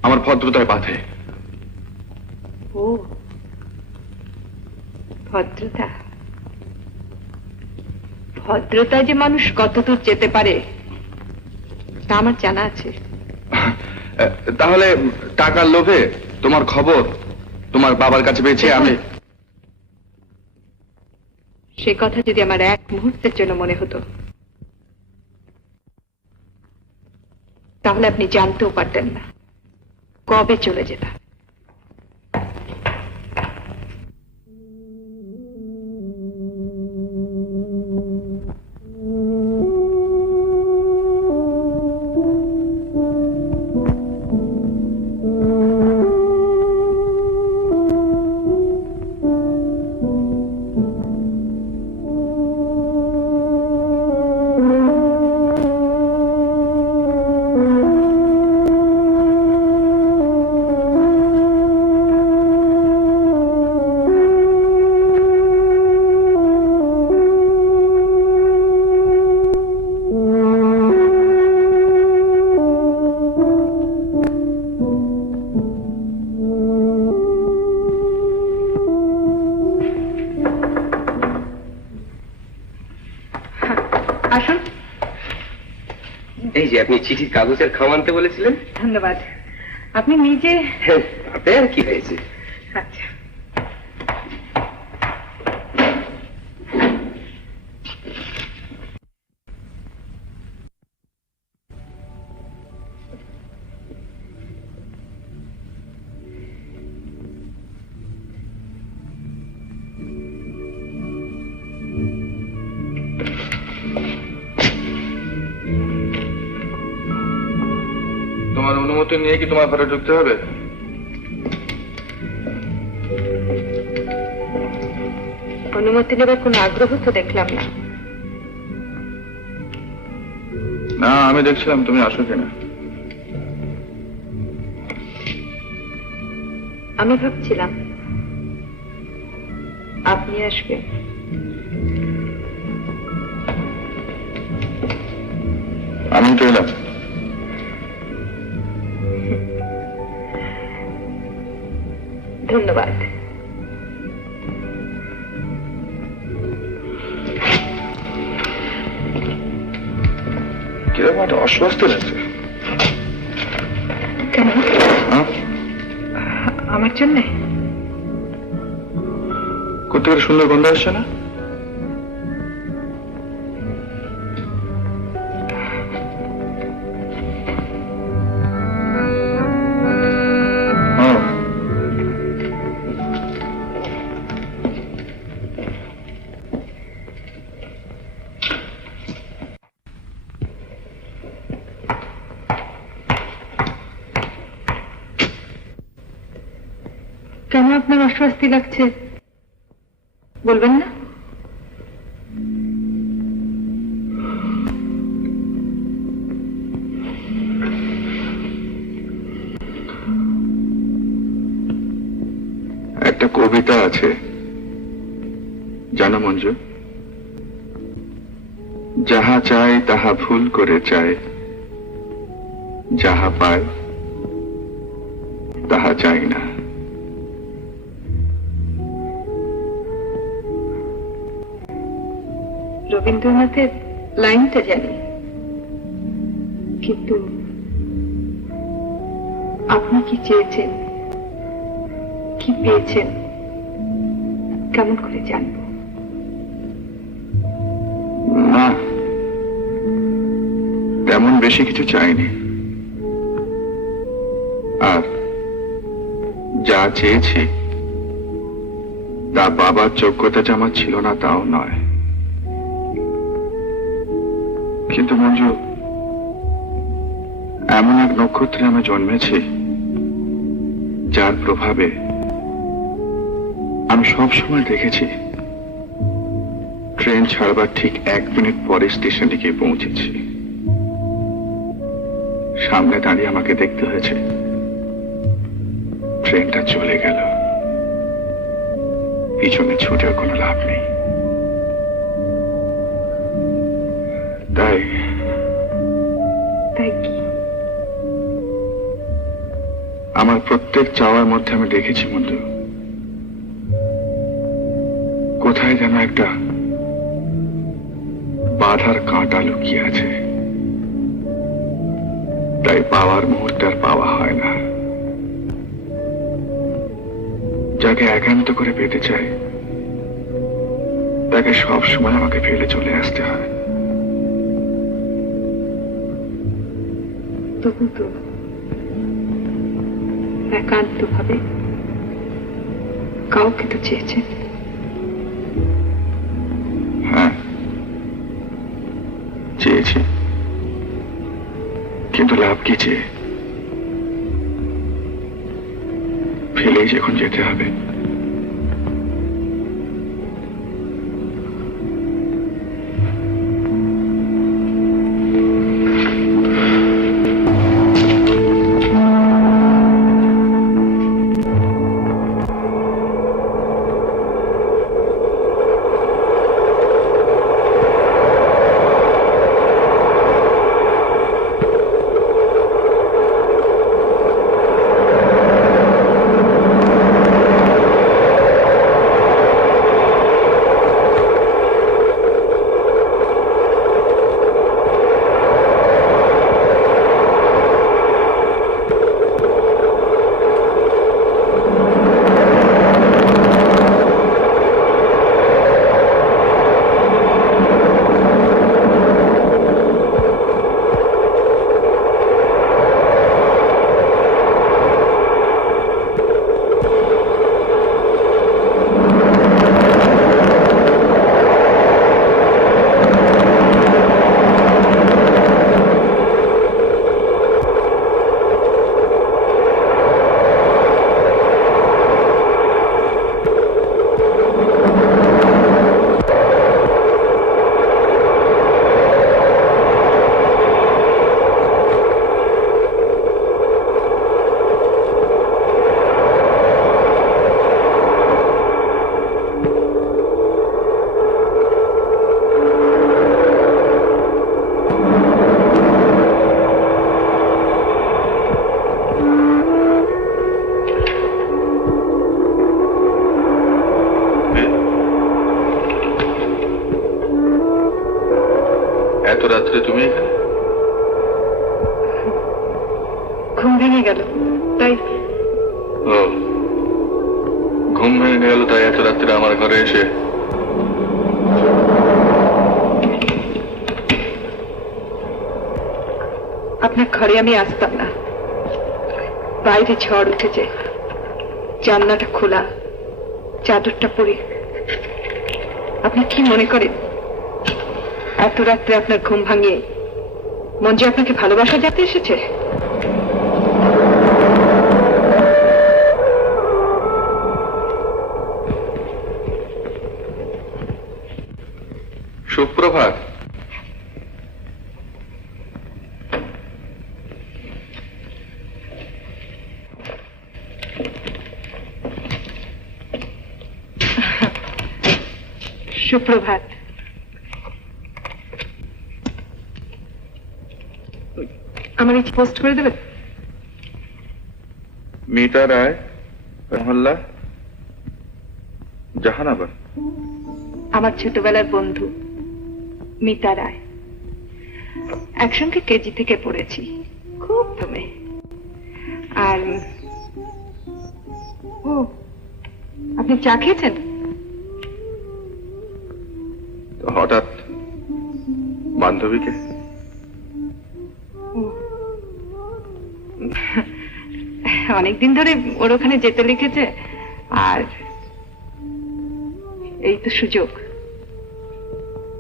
আমার ভদ্রতায় বাধে। ও, ভদ্রতা। ভদ্রতায় যে মানুষ কতদূর যেতে পারে তা আমার জানা আছে। তাহলে টাকার লোভে তোমার খবর তোমার বাবার কাছে পেয়েছে আমি? সে কথা যদি আমার এক মুহূর্তের জন্য মনে হতো তাহলে আপনি জানতেও পারতেন না কবে চলে যেতাম। যে আপনি চিঠির কাগজের খাম আনতে বলেছিলেন। ধন্যবাদ। আপনি নিজে। তাতে আর কি হয়েছে। আচ্ছা, তোমার অনুমতি নিয়ে কি তোমার ঘরে ঢুকতে হবে? অনুমতি নেবার কোনো আগ্রহ তো দেখলাম না। না, আমি দেখছিলাম তুমি আসো কিনা। আমি ভাবছিলাম আপনি আসবেন। আমি তো এলাম। ধন্যবাদ। কিরকম একটা অস্বস্তি লাগছে। কেন? হ্যাঁ? আমার জন্যে? কোথেকে সুন্দর গন্ধ আসছে না? কেন আপনার অস্বস্তি লাগছে বলবেন না? একটা কবিতা আছে জানো মঞ্জু, যাহা চায় তাহা ভুল করে চায়, যাহা পায় তাহা চাই না। রবীন্দ্রনাথের লাইনটা জানি, কিন্তু আপনি কি চেয়েছেন, কি পেয়েছেন কেমন করে জানবো? না, তেমন বেশি কিছু চাইনি। আর যা চেয়েছি তা বাবার যোগ্যতা যে আমার ছিল না তাও নয়। কিন্তু মঞ্জু, এমন এক নক্ষত্রে আমি জন্মেছি যার প্রভাবে আমি সব সময় দেখেছি ট্রেন ছাড়বার ঠিক 1 মিনিট পরে স্টেশনে গিয়ে পৌঁছেছি। সামনে দাঁড়িয়ে আমাকে দেখতে হয়েছে ট্রেনটা চলে গেল, পিছনে ছুটেও কোনো লাভ নেই। তাই কি আমার প্রত্যেক চাওয়ার মধ্যে আমি দেখেছি মঞ্জু, কোথায় যেন একটা বাধার কাঁটা লুকিয়ে আছে। তাই পাওয়ার মুহূর্তে আর পাওয়া হয় না। যাকে একান্ত করে পেতে চাই তাকে সব সময় আমাকে ফেলে চলে আসতে হয়। তবু তো একান্ত ভাবে কাউকে তো চেয়েছেন। হ্যাঁ, চেয়েছি, কিন্তু লাভ কি চেয়ে? ফেলেই যখন যেতে হবে। তাই ও ঘুম ভেঙে গেল তাই এত রাত্রে আমার ঘরে এসে আপনার ঘরে আমি আসতাম না। বাইরে ঝড় উঠেছে, জানলাটা খোলা, চাদরটা পরে। আপনি কি মনে করেন এত রাত্রে আপনার ঘুম ভাঙিয়ে মঞ্জু আপনাকে ভালোবাসা জানতে এসেছে? সুপ্রভাত। সুপ্রভাত। আমার এই পোস্ট করে দেবেন? মিতা রায়, মহল্লা জাহানাবাদ। আমার ছোটবেলার বন্ধু মিতা রায়, একসঙ্গে কেজি থেকে পড়েছি, খুব তুমি। আর ও, আপনি চা খেয়েছেন? তো হঠাৎ বান্ধবীকে? অনেকদিন ধরে ওর ওখানে যেতে লিখেছে, আর এই তো সুযোগ।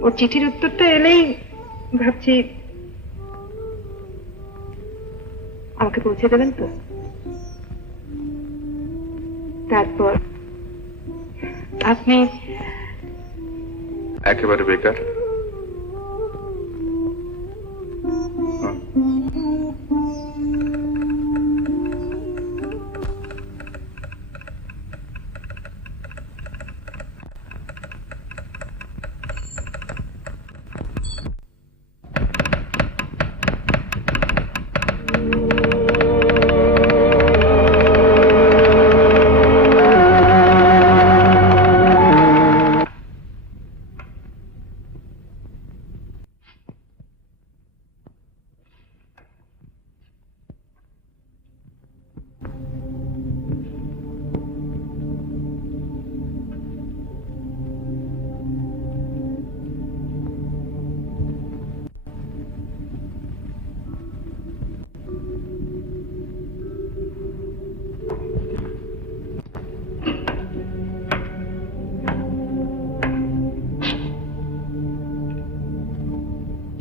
ওর চিঠির উত্তরটা এলেই ভাবছি আমাকে পৌঁছে দেবেন তো। তারপর আপনি একেবারে বেকার।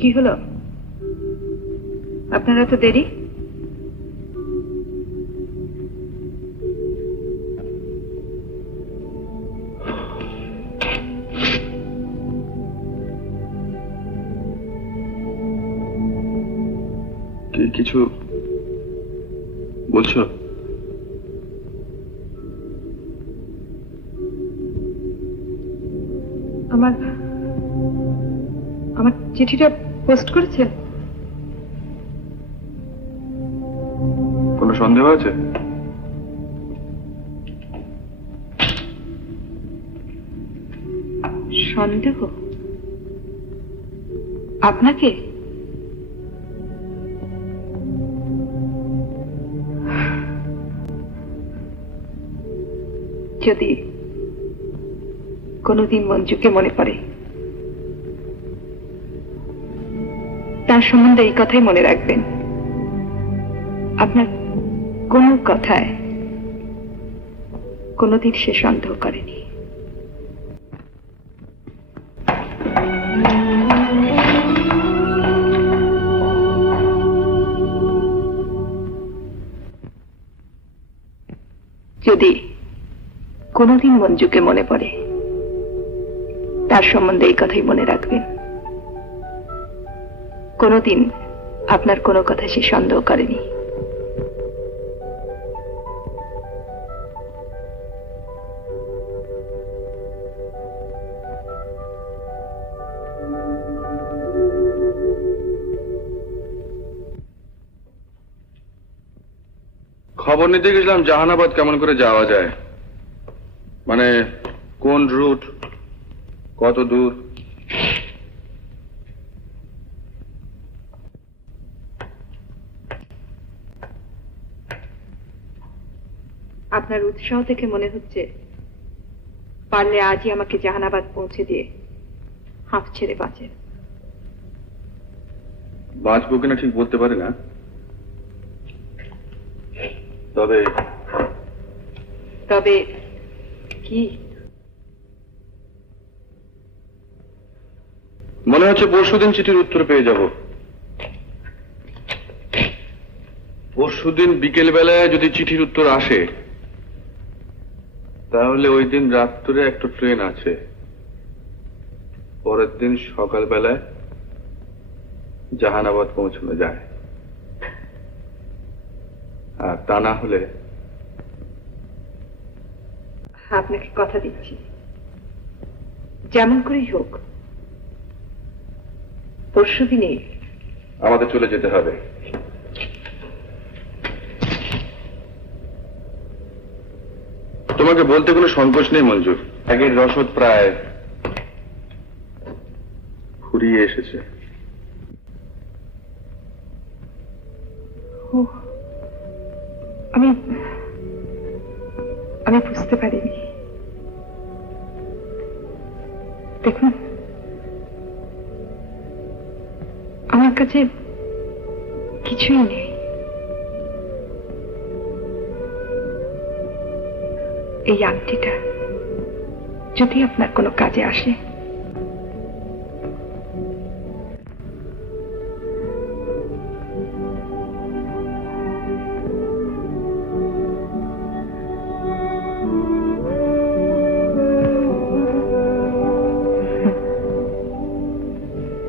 কি হলো, আপনারা তো দেরি? কিছু বলছো? আমার আমার চিঠিটা পোস্ট করেছেন? কোনো সন্দেহ আছে? সন্দেহ? আপনাকে? যদি কোনোদিন মঞ্জুকে মনে পড়ে, তার সম্বন্ধে এই কথাই মনে রাখবেন, আপনার কোনো কথায় কোনোদিন সে সন্দেহ করেনি। যদি কোনোদিন মঞ্জুকে মনে পড়ে, তার সম্বন্ধে এই কথাই মনে রাখবেন, কোনোদিন আপনার কোনো কথা সে সন্দেহ করেনি। খবর নিতে গেছিলাম জাহানাবাদ কেমন করে যাওয়া যায়, মানে কোন রুট, কত দূর। আপনার উৎসাহ দেখে মনে হচ্ছে পারলে আজই আমাকে জাহানাবাদ পৌঁছে দিয়ে হাঁপ ছেড়ে বাঁচেন। বাঁচবো কিনা ঠিক বলতে পারি না, তবে তবে কি? মনে হচ্ছে পরশুদিন চিঠির উত্তর পেয়ে যাব। পরশুদিন বিকেল বেলায় যদি চিঠির উত্তর আসে তাহলে ওই দিন রাত্রে একটা ট্রেন আছে, পরের দিন সকাল বেলায় জাহানাবাদ পৌঁছানো যায়। আর তা না হলে আপনাকে কথা দিচ্ছি, যেমন করেই হোক পরশুদিনে আমাদের চলে যেতে হবে। তোমাকে বলতে কোনো সংকোচ নেই মঞ্জু, আগের রসদ প্রায় ফুরিয়ে এসেছে। আমি বুঝতে পারিনি। দেখুন, আমার কাছে কিছুই নেই। এই আংটিটা যদি আপনার কোনো কাজে আসে,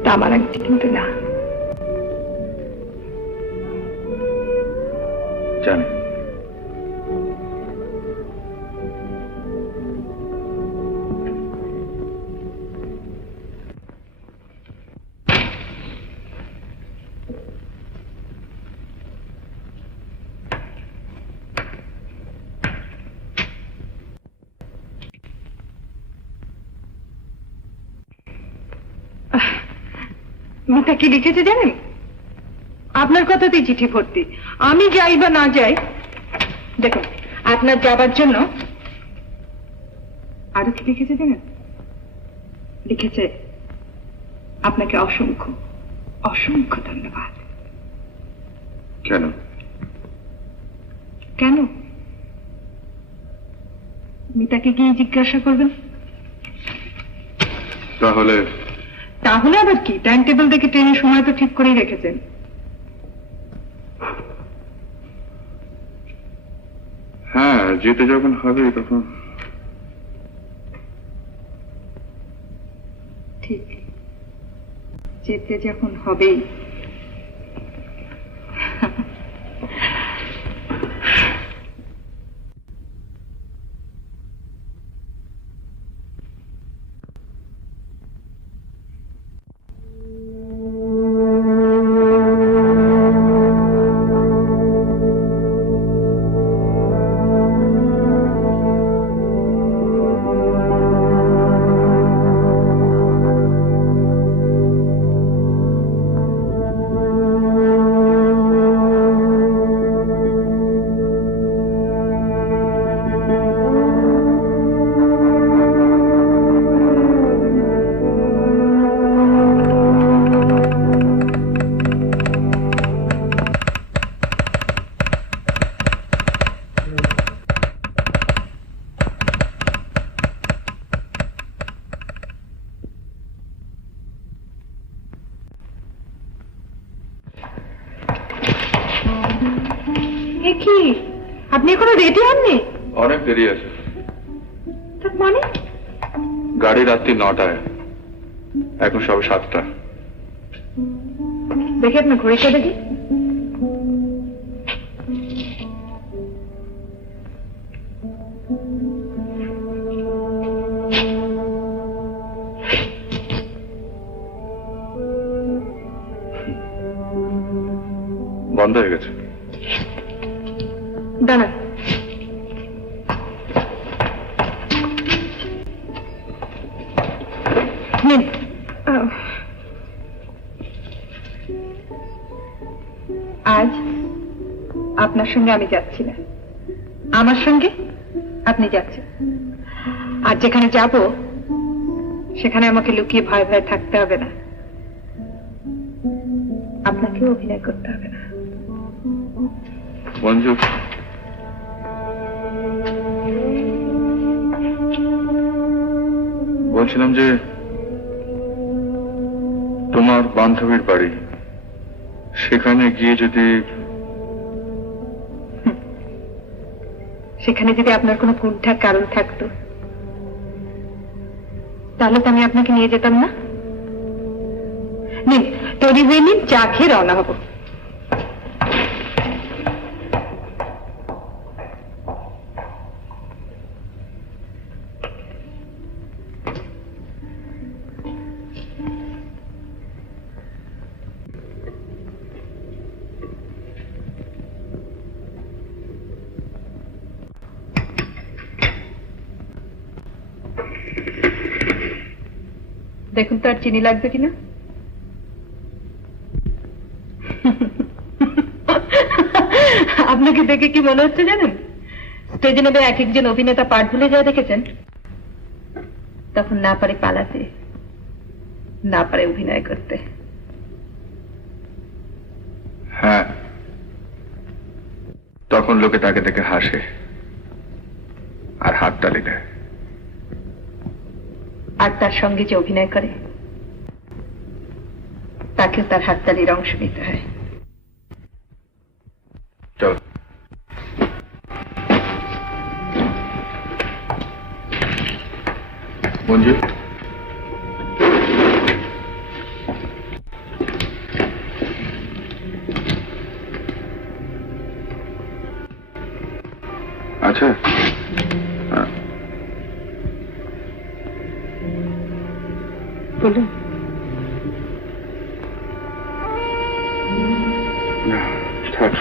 তামার আংটি কিন্তু না। জানি। মিতা কি লিখেছে জানেন? আপনার কথাতেই চিঠি ভর্তি। আমি যাই বা না যাই, দেখুন আপনার যাবার জন্য আরো কি লিখেছে জানেন? লিখেছে আপনাকে অসংখ্য অসংখ্য ধন্যবাদ। কেন? কেন? মিতাকে গিয়ে জিজ্ঞাসা করবেন। তাহলে তাহলে আবার কি? টাইম টেবিল দেখে ট্রেনের সময় তো ঠিক করেই রেখেছেন। হ্যাঁ, যেতে যখন হবে তখন ঠিক, যেতে যখন হবেই। কি আপনি এখনো রেডি হননি? অনেক দেরি আছে। তার মানে? গাড়ি রাত্রি 9টায়, এখন সব 7টা। দেখি আপনার ঘড়িটা দেখি। বন্ধ হয়ে গেছে। দাঁড়ান, আজ আপনার সঙ্গে আমি যাচ্ছি না, আমার সঙ্গে আপনি যাচ্ছেন, আর যেখানে যাব সেখানে আমাকে লুকিয়ে ভয় ভয় থাকতে হবে না, আপনাকেও অভিনয় করতে হবে না। মঞ্জু, বলছিলাম যে তোমার বান্ধবীর বাড়ি, সেখানে গিয়ে যদি আপনার কোনো কুণ্ঠার কারণ থাকতো তাহলে তো আমি আপনাকে নিয়ে যেতাম না। নিন, তৈরি হয়ে নিন, চা খেয়ে রওনা হবো। দেখুন তো আর চিনি লাগবে কিনা। আপনাকে দেখে কি মনে হচ্ছে জানেন, স্টেজে নেবে এক একজন অভিনেতা পাঠ ভুলে যায় দেখেছেন, তখন না পারে পালাতে, না পারে অভিনয় করতে। হ্যাঁ, তখন লোকে তাকে দেখে হাসে আর হাততালি দেয়। আর তার সঙ্গে যে অভিনয় করে তাকেও তার হাততালির অংশ নিতে হয়। চল। মঞ্জু, আচ্ছা, বলুন। না, থাক।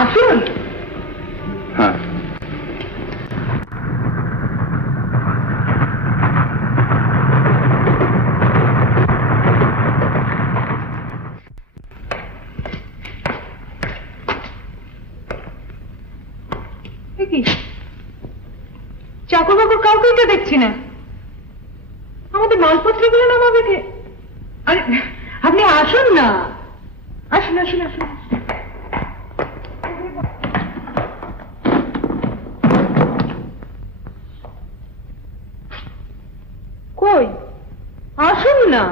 আসুন। হ্যাঁ, চাকর বাকর কাউকেই তো দেখছি না, আমাদের মালপত্রগুলো নামাবে কে? আরে আপনি আসুন না, আসুন আসুন আসুন। কই আসুন না।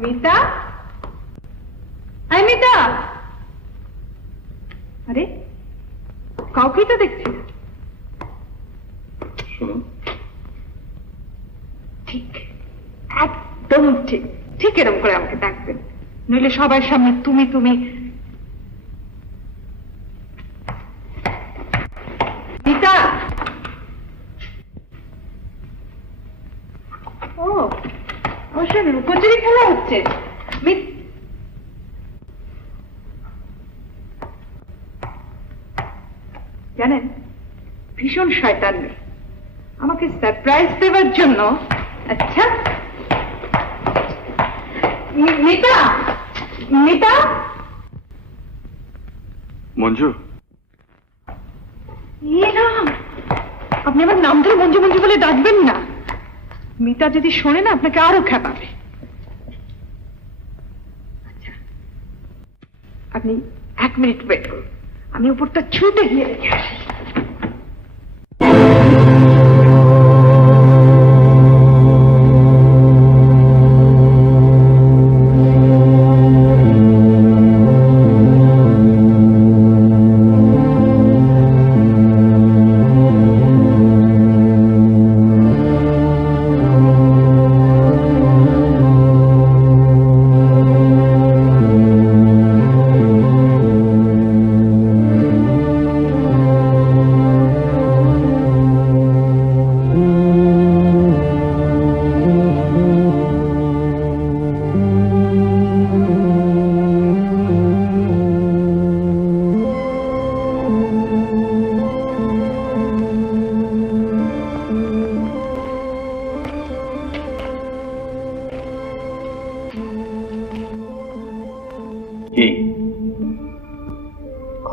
মিতা, মিতা, আরে কাউকেই তো দেখছি না। শুনুন, ঠিক, একদম ঠিক, ঠিক এরকম করে আমাকে ডাকবেন, নইলে সবার সামনে তুমি তুমি। মিতা, ও অবশ্যই লুকোচুরি খেলা হচ্ছে। জানেন, ভীষণ শয়তান মেয়ে, আমাকে সারপ্রাইজ দেওয়ার জন্য। আচ্ছা মিতা, মিতা। মঞ্জু, আপনি আমার নাম ধরে মঞ্জু মঞ্জু বলে ডাকবেন না, মিতা যদি শোনে না আপনাকে আরো খেপাবে। আচ্ছা, আপনি 1 মিনিট ওয়েট করুন, আমি উপরটা ছুটে গিয়ে রেখে আসি।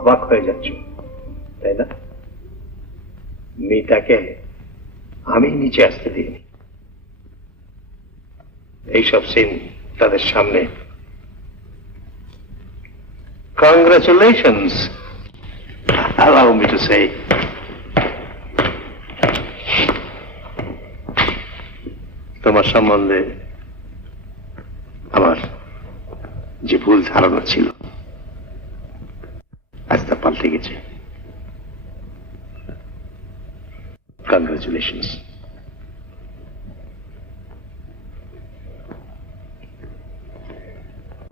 অবাক হয়ে যাচ্ছ, তাই না? মেয়েটাকে আমি নিচে আসতে দিইনি। এইসব সিন তাদের সামনে। Congratulations, allow me to say. তোমার সম্বন্ধে আমার যে ভুল ধারণা ছিল আজ তা পাল্টে গেছে। কংগ্রাচুলেশনস।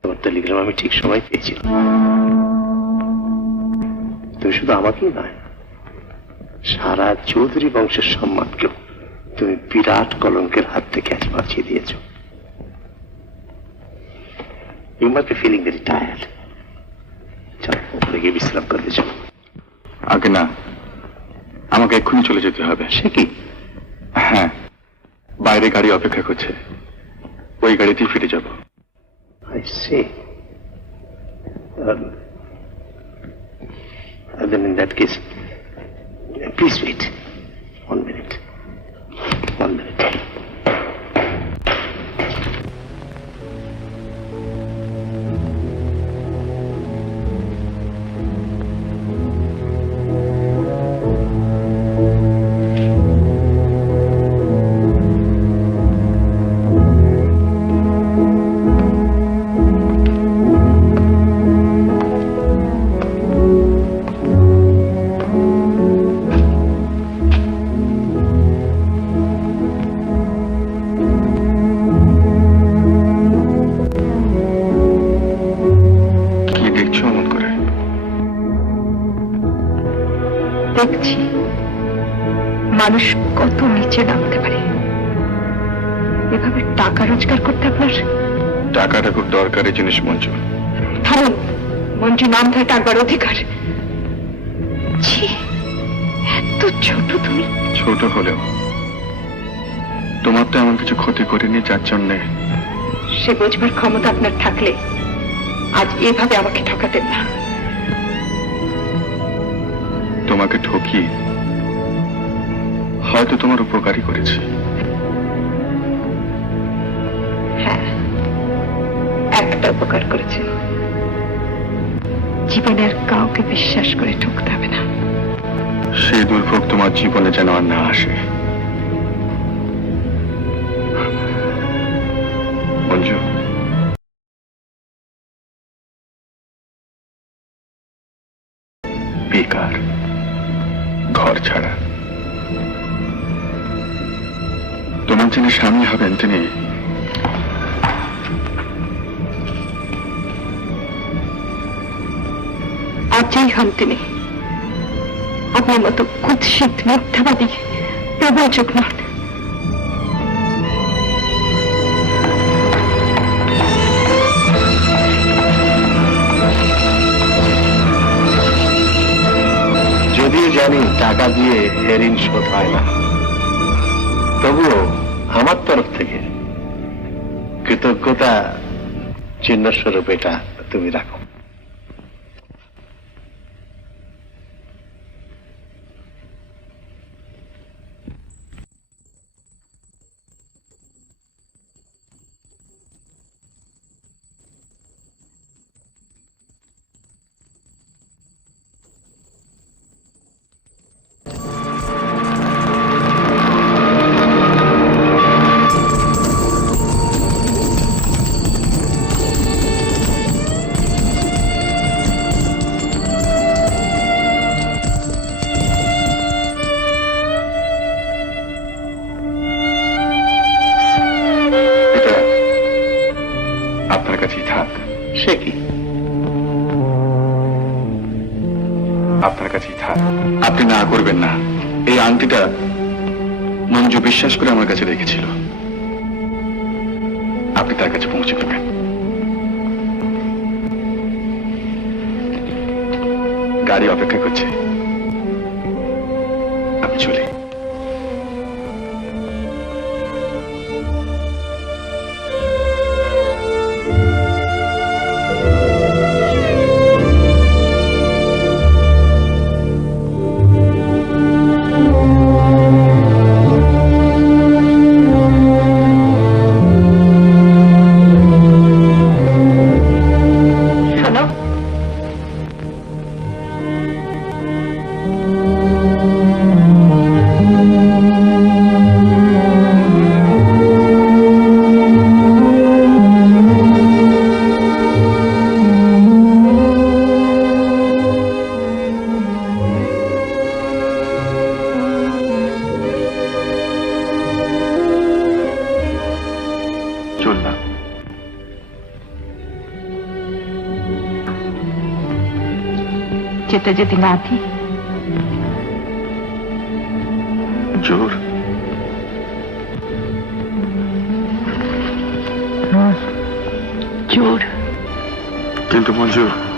তোমার টেলিগ্রাম আমি ঠিক সময় পেয়েছিলাম। তুমি শুধু আমাকেই নয়, সারা চৌধুরী বংশের সম্মানকেও তুমি বিরাট কলঙ্কের হাত থেকে আজ বাঁচিয়ে দিয়েছ। You must be feeling very tired. চলো উপরে গিয়ে বিশ্রাম করতে চাও। আগে না, আমাকে এক্ষুনি চলে যেতে হবে। সে কি? হ্যাঁ, বাইরে গাড়ি অপেক্ষা করছে, ওই গাড়িতেই ফিরে যাব। I see. Then in that case, please wait. 1 minute. 1 minute. দেখছি মানুষ কত নিচে নামতে পারে। এভাবে টাকা রোজগার করতে আপনার? টাকাটা খুব দরকারি জিনিস মঞ্জু। থামুন, মঞ্জু নাম ধরে টাকার অধিকার। ছি, এত ছোট তুমি। ছোট হলেও তোমার তো এমন কিছু ক্ষতি করিনি যার জন্যে। সে বোঝবার ক্ষমতা আপনার থাকলে আজ এভাবে আমাকে ঠকাতেন না। তোমাকে ঠকি হয়তো তোমার উপকারই করেছি। হ্যাঁ, একটা উপকার করেছেন। জীবনে আর কাউকে বিশ্বাস করে ঠকতে হবে না। সেই দুর্ভোগ তোমার জীবনে যেন আর না আসে। মঞ্জু, বেকার, ঘর ছাড়া, তোমার যিনি স্বামী হবেন তিনি আর যেই হন তিনি আপনার মতো কুৎসিত মিথ্যাবাদী প্রবঞ্চক নন। যদিও জানি টাকা দিয়ে ঋণ শোধ হয় না, তবুও আমার তরফ থেকে কৃতজ্ঞতা চিহ্নস্বরূপ এটা তুমি রাখো। সে কি? আপনার কাছেই থাক। আপনি না করবেন না। এই আংটিটা মঞ্জু বিশ্বাস করে আমার কাছে রেখেছিল, আপনি তার কাছে পৌঁছে দেবেন। গাড়ি অপেক্ষা করছে, আমি চলি। যেতে যদি না দিই? জোর জোর। কিন্তু মঞ্জু